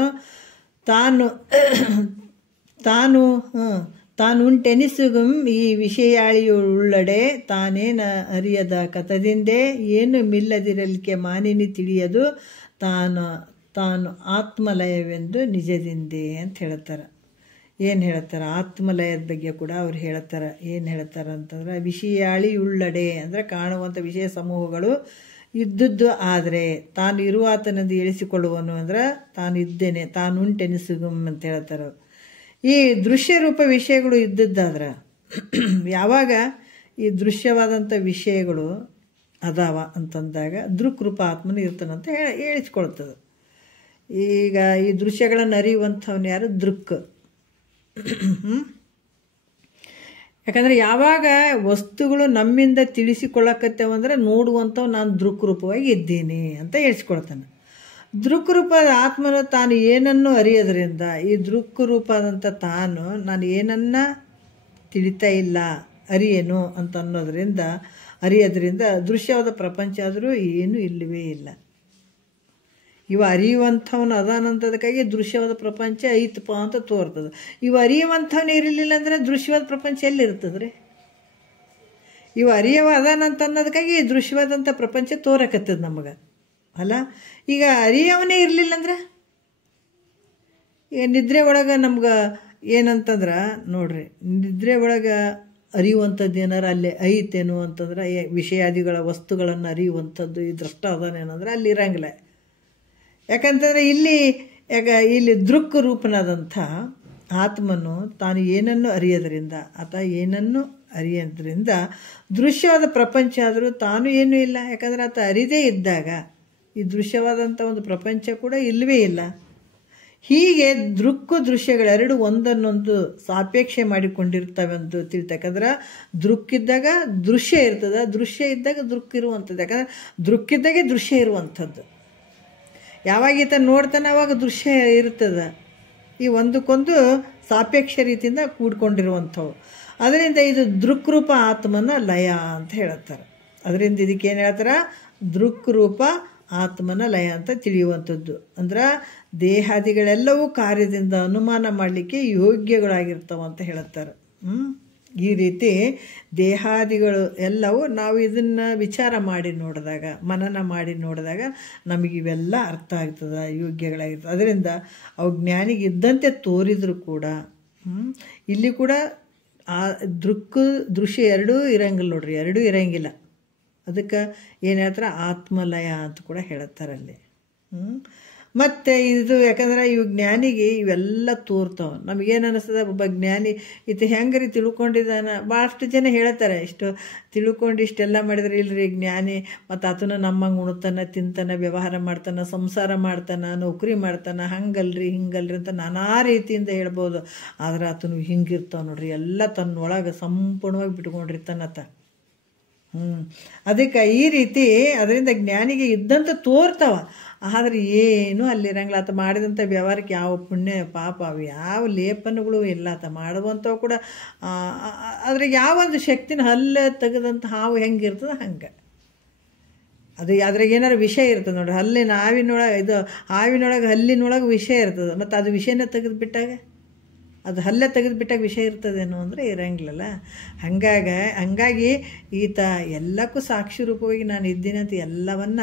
ತಾನುಂಟೆನಿಸುಗಂ ಈ ವಿಷಯಾಳಿಯುಳ್ಳಡೆ ತಾನೇನ ಅರಿಯದ ಕಥದಿಂದೇ ಏನು ಮಿಲ್ಲದಿರಲಿಕ್ಕೆ ಮಾನಿನಿ ತಿಳಿಯದು ತಾನು ಆತ್ಮಲಯವೆಂದು ನಿಜದಿಂದೇ ಅಂತ ಹೇಳ್ತಾರೆ. ಏನು ಹೇಳ್ತಾರೆ, ಆತ್ಮಲಯದ ಬಗ್ಗೆ ಕೂಡ ಅವ್ರು ಹೇಳ್ತಾರೆ. ಏನು ಹೇಳ್ತಾರೆ ಅಂತಂದ್ರೆ, ವಿಷಯಾಳಿಯುಳ್ಳಡೆ ಅಂದರೆ ಕಾಣುವಂಥ ವಿಷಯ ಸಮೂಹಗಳು ಇದ್ದದ್ದು ಆದರೆ ತಾನು ಇರುವಾತನೆಂದು ಎಳಿಸಿಕೊಳ್ಳುವನು ಅಂದ್ರೆ ತಾನು ಇದ್ದೇನೆ, ತಾನುಂಟೆನಿಸುಗಂ ಅಂತ ಹೇಳ್ತಾರೆ. ಈ ದೃಶ್ಯ ರೂಪ ವಿಷಯಗಳು ಇದ್ದದ್ದಾದ್ರೆ ಯಾವಾಗ ಈ ದೃಶ್ಯವಾದಂಥ ವಿಷಯಗಳು ಅದಾವ ಅಂತಂದಾಗ ದೃಕ್ರೂಪ ಆತ್ಮನ ಇರ್ತಾನಂತ ಹೇಳಿಸ್ಕೊಳ್ತದೆ. ಈಗ ಈ ದೃಶ್ಯಗಳನ್ನು ಅರಿಯುವಂಥವ್ನು ಯಾರು, ದೃಕ್. ಯಾಕಂದರೆ ಯಾವಾಗ ವಸ್ತುಗಳು ನಮ್ಮಿಂದ ತಿಳಿಸಿಕೊಳ್ಳಕತ್ತೇವಂದ್ರೆ ನೋಡುವಂಥವು ನಾನು ದೃಕ್ರೂಪವಾಗಿ ಇದ್ದೀನಿ ಅಂತ ಹೇಳಿಸ್ಕೊಳ್ತಾನೆ. ದೃಕ್ರೂಪದ ಆತ್ಮನು ತಾನು ಏನನ್ನು ಅರಿಯೋದ್ರಿಂದ ಈ ದೃಕ್ರೂಪದಂಥ ನಾನು ಏನನ್ನ ತಿಳಿತಾ ಇಲ್ಲ ಅರಿಯೇನು ಅಂತ ಅನ್ನೋದ್ರಿಂದ ಅರಿಯೋದ್ರಿಂದ ದೃಶ್ಯವಾದ ಪ್ರಪಂಚ ಆದರೂ ಏನೂ ಇಲ್ಲವೇ ಇಲ್ಲ. ಇವ ಅರಿಯುವಂಥವನು ಅದಾನಂತದಕ್ಕಾಗಿ ದೃಶ್ಯವಾದ ಪ್ರಪಂಚ ಐತಪ್ಪ ಅಂತ ತೋರ್ತದೆ. ಇವ ಅರಿಯುವಂಥವನೇ ಇರಲಿಲ್ಲ ಅಂದರೆ ದೃಶ್ಯವಾದ ಪ್ರಪಂಚ ಎಲ್ಲಿರ್ತದ್ರಿ? ಇವ ಅರಿಯವ ಅದಾನಂತ ಅನ್ನೋದಕ್ಕಾಗಿ ದೃಶ್ಯವಾದಂಥ ಪ್ರಪಂಚ ತೋರಕತ್ತದ ನಮಗೆ ಅಲ್ಲ. ಈಗ ಅರಿಯವನೇ ಇರಲಿಲ್ಲ ಅಂದ್ರೆ ಈಗ ನಿದ್ರೆ ಒಳಗೆ ನಮ್ಗೆ ಏನಂತಂದ್ರೆ ನೋಡ್ರಿ, ನಿದ್ರೆ ಒಳಗೆ ಅರಿಯುವಂಥದ್ದು ಏನಾರ ಅಲ್ಲಿ ಐತೇನು ಅಂತಂದ್ರೆ ವಿಷಯಾದಿಗಳ ವಸ್ತುಗಳನ್ನು ಅರಿಯುವಂಥದ್ದು ಈ ದೃಷ್ಟ ಅದಾನೇನಂದ್ರೆ ಅಲ್ಲಿ ಇರಂಗಿಲ್ಲ. ಯಾಕಂತಂದರೆ ಇಲ್ಲಿ ದೃಕ್ ರೂಪನಾದಂಥ ಆತ್ಮನು ತಾನು ಏನನ್ನು ಅರಿಯೋದ್ರಿಂದ ಏನನ್ನು ಅರಿಯೋದ್ರಿಂದ ದೃಶ್ಯವಾದ ಪ್ರಪಂಚ ಆದರೂ ತಾನು ಏನೂ ಇಲ್ಲ. ಯಾಕಂದರೆ ಆತ ಅರಿದೇ ಇದ್ದಾಗ ಈ ದೃಶ್ಯವಾದಂಥ ಒಂದು ಪ್ರಪಂಚ ಕೂಡ ಇಲ್ಲವೇ ಇಲ್ಲ. ಹೀಗೆ ದೃಕ್ಕು ದೃಶ್ಯಗಳೆರಡು ಒಂದನ್ನೊಂದು ಸಾಪೇಕ್ಷೆ ಮಾಡಿಕೊಂಡಿರ್ತವೆ ಅಂತ ತಿಳ್ತಕ್ಕಂದ್ರೆ ದೃಕ್ಕಿದ್ದಾಗ ದೃಶ್ಯ ಇರ್ತದೆ, ದೃಶ್ಯ ಇದ್ದಾಗ ದೃಕ್ ಇರುವಂಥದ್ದು. ಯಾಕಂದರೆ ದೃಕ್ಕಿದ್ದಾಗೆ ದೃಶ್ಯ ಇರುವಂಥದ್ದು. ಯಾವಾಗ ಈತ ನೋಡ್ತಾನೆ ಅವಾಗ ದೃಶ್ಯ ಇರ್ತದೆ. ಈ ಒಂದಕ್ಕೊಂದು ಸಾಪೇಕ್ಷ ರೀತಿಯಿಂದ ಕೂಡ್ಕೊಂಡಿರುವಂಥವು. ಅದರಿಂದ ಇದು ದೃಕ್ರೂಪ ಆತ್ಮನ ಲಯ ಅಂತ ಹೇಳ್ತಾರೆ. ಅದರಿಂದ ಇದಕ್ಕೇನು ಹೇಳ್ತಾರೆ, ದೃಕ್ರೂಪ ಆತ್ಮನ ಲಯ ಅಂತ ತಿಳಿಯುವಂಥದ್ದು. ಅಂದ್ರೆ ದೇಹಾದಿಗಳೆಲ್ಲವೂ ಕಾರ್ಯದಿಂದ ಅನುಮಾನ ಮಾಡಲಿಕ್ಕೆ ಯೋಗ್ಯಗಳಾಗಿರ್ತಾವಂತ ಹೇಳ್ತಾರೆ. ಈ ರೀತಿ ದೇಹಾದಿಗಳು ಎಲ್ಲವೂ ನಾವು ಇದನ್ನು ವಿಚಾರ ಮಾಡಿ ನೋಡಿದಾಗ, ಮನನ ಮಾಡಿ ನೋಡಿದಾಗ ನಮಗಿವೆಲ್ಲ ಅರ್ಥ ಆಗ್ತದೆ, ಯೋಗ್ಯಗಳಾಗಿರ್ತದೆ. ಅದರಿಂದ ಅವು ಜ್ಞಾನಿಗೆ ಇದ್ದಂತೆ ತೋರಿದ್ರು ಕೂಡ ಇಲ್ಲಿ ಕೂಡ ಆ ದೃಶ್ಯ ಎರಡೂ ಇರಂಗಿಲ್ಲ ನೋಡ್ರಿ, ಎರಡೂ ಇರಂಗಿಲ್ಲ. ಅದಕ್ಕೆ ಏನು ಹೇಳ್ತಾರೆ, ಆತ್ಮಲಯ ಅಂತ ಕೂಡ ಹೇಳುತ್ತಾರಲ್ಲಿ. ಮತ್ತು ಇದು ಯಾಕಂದ್ರೆ ಇವು ಜ್ಞಾನಿಗೆ ಇವೆಲ್ಲ ತೋರ್ತಾವೆ. ನಮಗೇನು ಅನ್ನಿಸ್ತದೆ, ಒಬ್ಬ ಜ್ಞಾನಿ ಹೆಂಗ್ರಿ ತಿಳ್ಕೊಂಡಿದ್ದಾನೆ. ಭಾಳಷ್ಟು ಜನ ಹೇಳ್ತಾರೆ, ಇಷ್ಟು ತಿಳ್ಕೊಂಡು ಇಷ್ಟೆಲ್ಲ ಮಾಡಿದ್ರೆ ಇಲ್ರಿ ಜ್ಞಾನಿ, ಮತ್ತು ಆತನ ನಮ್ಮಂಗೆ ಉಣ್ತಾನೆ, ತಿಂತಾನೆ, ವ್ಯವಹಾರ ಮಾಡ್ತಾನೆ, ಸಂಸಾರ ಮಾಡ್ತಾನೆ, ನೌಕರಿ ಮಾಡ್ತಾನೆ, ಹಂಗಲ್ರಿ ಹಿಂಗಲ್ರಿ ಅಂತ ನಾನಾ ರೀತಿಯಿಂದ ಹೇಳ್ಬೋದು. ಆದ್ರೆ ಆತನು ಹಿಂಗಿರ್ತಾವೆ ನೋಡ್ರಿ, ಎಲ್ಲ ತನ್ನೊಳಗೆ ಸಂಪೂರ್ಣವಾಗಿ ಬಿಟ್ಕೊಂಡಿರ್ತಾನತ್ತ. ಅದಕ್ಕೆ ಈ ರೀತಿ ಅದರಿಂದ ಜ್ಞಾನಿಗೆ ಇದ್ದಂತ ತೋರ್ತಾವ, ಆದರೆ ಏನು ಅಲ್ಲಿರಂಗಿಲ್ಲ. ಆತ ಮಾಡಿದಂಥ ವ್ಯವಹಾರಕ್ಕೆ ಯಾವ ಪುಣ್ಯ ಪಾಪ ಅವು ಯಾವ ಲೇಪನಗಳು ಇಲ್ಲ. ಆತ ಮಾಡುವಂಥವು ಕೂಡ ಅದ್ರಾಗ ಯಾವೊಂದು ಶಕ್ತಿನ ಹಲ್ಲೆ ತೆಗೆದಂಥ ಹಾವು ಹೆಂಗಿರ್ತದೆ ಹಂಗೆ ಅದ್ರಾಗ ಏನಾರು ವಿಷಯ ಇರ್ತದೆ ನೋಡಿ. ಹಾವಿನೊಳಗೆ ಹಲ್ಲಿನೊಳಗೆ ವಿಷಯ ಇರ್ತದೆ, ಮತ್ತು ಅದು ವಿಷಯನ ತೆಗೆದುಬಿಟ್ಟಾಗ, ಅದು ಹಲ್ಲೆ ತೆಗೆದುಬಿಟ್ಟಾಗ ವಿಷಯ ಇರ್ತದೇನೋ ಅಂದರೆ ಇರಂಗಿಲ್ಲಲ್ಲ. ಹಂಗಾಗಿ ಈತ ಎಲ್ಲಕ್ಕೂ ಸಾಕ್ಷಿ ರೂಪವಾಗಿ ನಾನು ಇದ್ದೀನಿ ಅಂತ ಎಲ್ಲವನ್ನ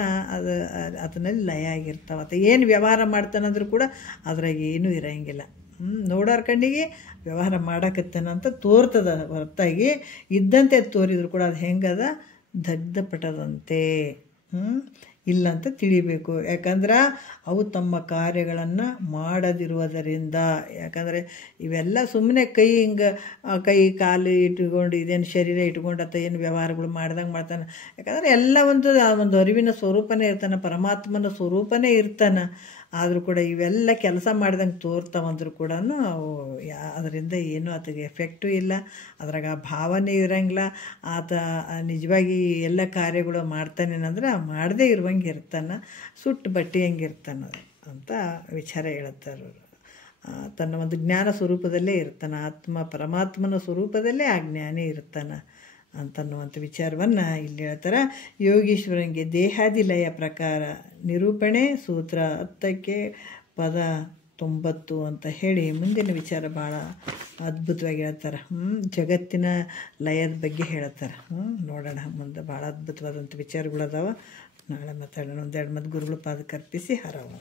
ಅದರಲ್ಲಿ ಲಯ ಆಗಿರ್ತಾವೆ. ಆತ ಏನು ವ್ಯವಹಾರ ಮಾಡ್ತಾನಂದ್ರೂ ಕೂಡ ಅದ್ರಾಗ ಏನೂ ಇರಂಗಿಲ್ಲ. ನೋಡೋರ ಕಣ್ಣಿಗೆ ವ್ಯವಹಾರ ಮಾಡಕತ್ತೇನಂತ ತೋರ್ತದ ಹೊರತಾಗಿ ಇದ್ದಂತೆ ತೋರಿದ್ರು ಕೂಡ ಅದು ಹೆಂಗದ, ದಗ್ಧಪಟದಂತೆ ಇಲ್ಲಂತ ತಿಳಿಬೇಕು. ಯಾಕಂದ್ರೆ ಅವು ತಮ್ಮ ಕಾರ್ಯಗಳನ್ನು ಮಾಡದಿರುವುದರಿಂದ. ಯಾಕಂದರೆ ಇವೆಲ್ಲ ಸುಮ್ಮನೆ ಕೈ ಕಾಲು ಇಟ್ಕೊಂಡು ಇದೇನು ಶರೀರ ಇಟ್ಕೊಂಡು ಆತ ಏನು ವ್ಯವಹಾರಗಳು ಮಾಡ್ದಂಗೆ ಮಾಡ್ತಾನೆ. ಯಾಕಂದರೆ ಎಲ್ಲ ಒಂದು ಅರಿವಿನ ಸ್ವರೂಪನೇ ಇರ್ತಾನೆ, ಪರಮಾತ್ಮನ ಸ್ವರೂಪನೇ ಇರ್ತಾನೆ. ಆದರೂ ಕೂಡ ಇವೆಲ್ಲ ಕೆಲಸ ಮಾಡ್ದಂಗೆ ತೋರ್ತಾವಂದ್ರೂ ಕೂಡ ಅವು ಅದರಿಂದ ಏನೂ ಆತಗೆ ಎಫೆಕ್ಟು ಇಲ್ಲ, ಅದ್ರಾಗ ಭಾವನೆ ಇರಂಗಿಲ್ಲ. ಆತ ನಿಜವಾಗಿ ಎಲ್ಲ ಕಾರ್ಯಗಳು ಮಾಡ್ತಾನೇನಂದ್ರೆ ಮಾಡದೇ ಇರುವಂಗೆ ಇರ್ತಾನೆ, ಸುಟ್ಟು ಬಟ್ಟೆ ಹಂಗೆ ಇರ್ತಾನೆ ಅಂತ ವಿಚಾರ ಹೇಳುತ್ತಾರೆ. ತನ್ನ ಒಂದು ಜ್ಞಾನ ಸ್ವರೂಪದಲ್ಲೇ ಇರ್ತಾನೆ, ಪರಮಾತ್ಮನ ಸ್ವರೂಪದಲ್ಲೇ ಆ ಜ್ಞಾನಿ ಇರ್ತಾನೆ ಅಂತನ್ನುವಂಥ ವಿಚಾರವನ್ನು ಇಲ್ಲಿ ಹೇಳ್ತಾರೆ. ಯೋಗೀಶ್ವರನಿಗೆ ದೇಹಾದಿಲಯ ಪ್ರಕಾರ ನಿರೂಪಣೆ ಸೂತ್ರ 10ಕ್ಕೆ ಪದ 90 ಅಂತ ಹೇಳಿ ಮುಂದಿನ ವಿಚಾರ ಭಾಳ ಅದ್ಭುತವಾಗಿ ಹೇಳ್ತಾರೆ. ಜಗತ್ತಿನ ಲಯದ ಬಗ್ಗೆ ಹೇಳ್ತಾರೆ. ನೋಡೋಣ ಮುಂದೆ ಭಾಳ ಅದ್ಭುತವಾದಂಥ ವಿಚಾರಗಳದಾವ. ನಾಳೆ ಮಾತಾಡೋಣ. ಒಂದೆರಡು ಮತ್ತು ಗುರುಗಳ ಪಾದಕ್ಕೆ ಅರ್ಪಿಸಿ ಹರವು.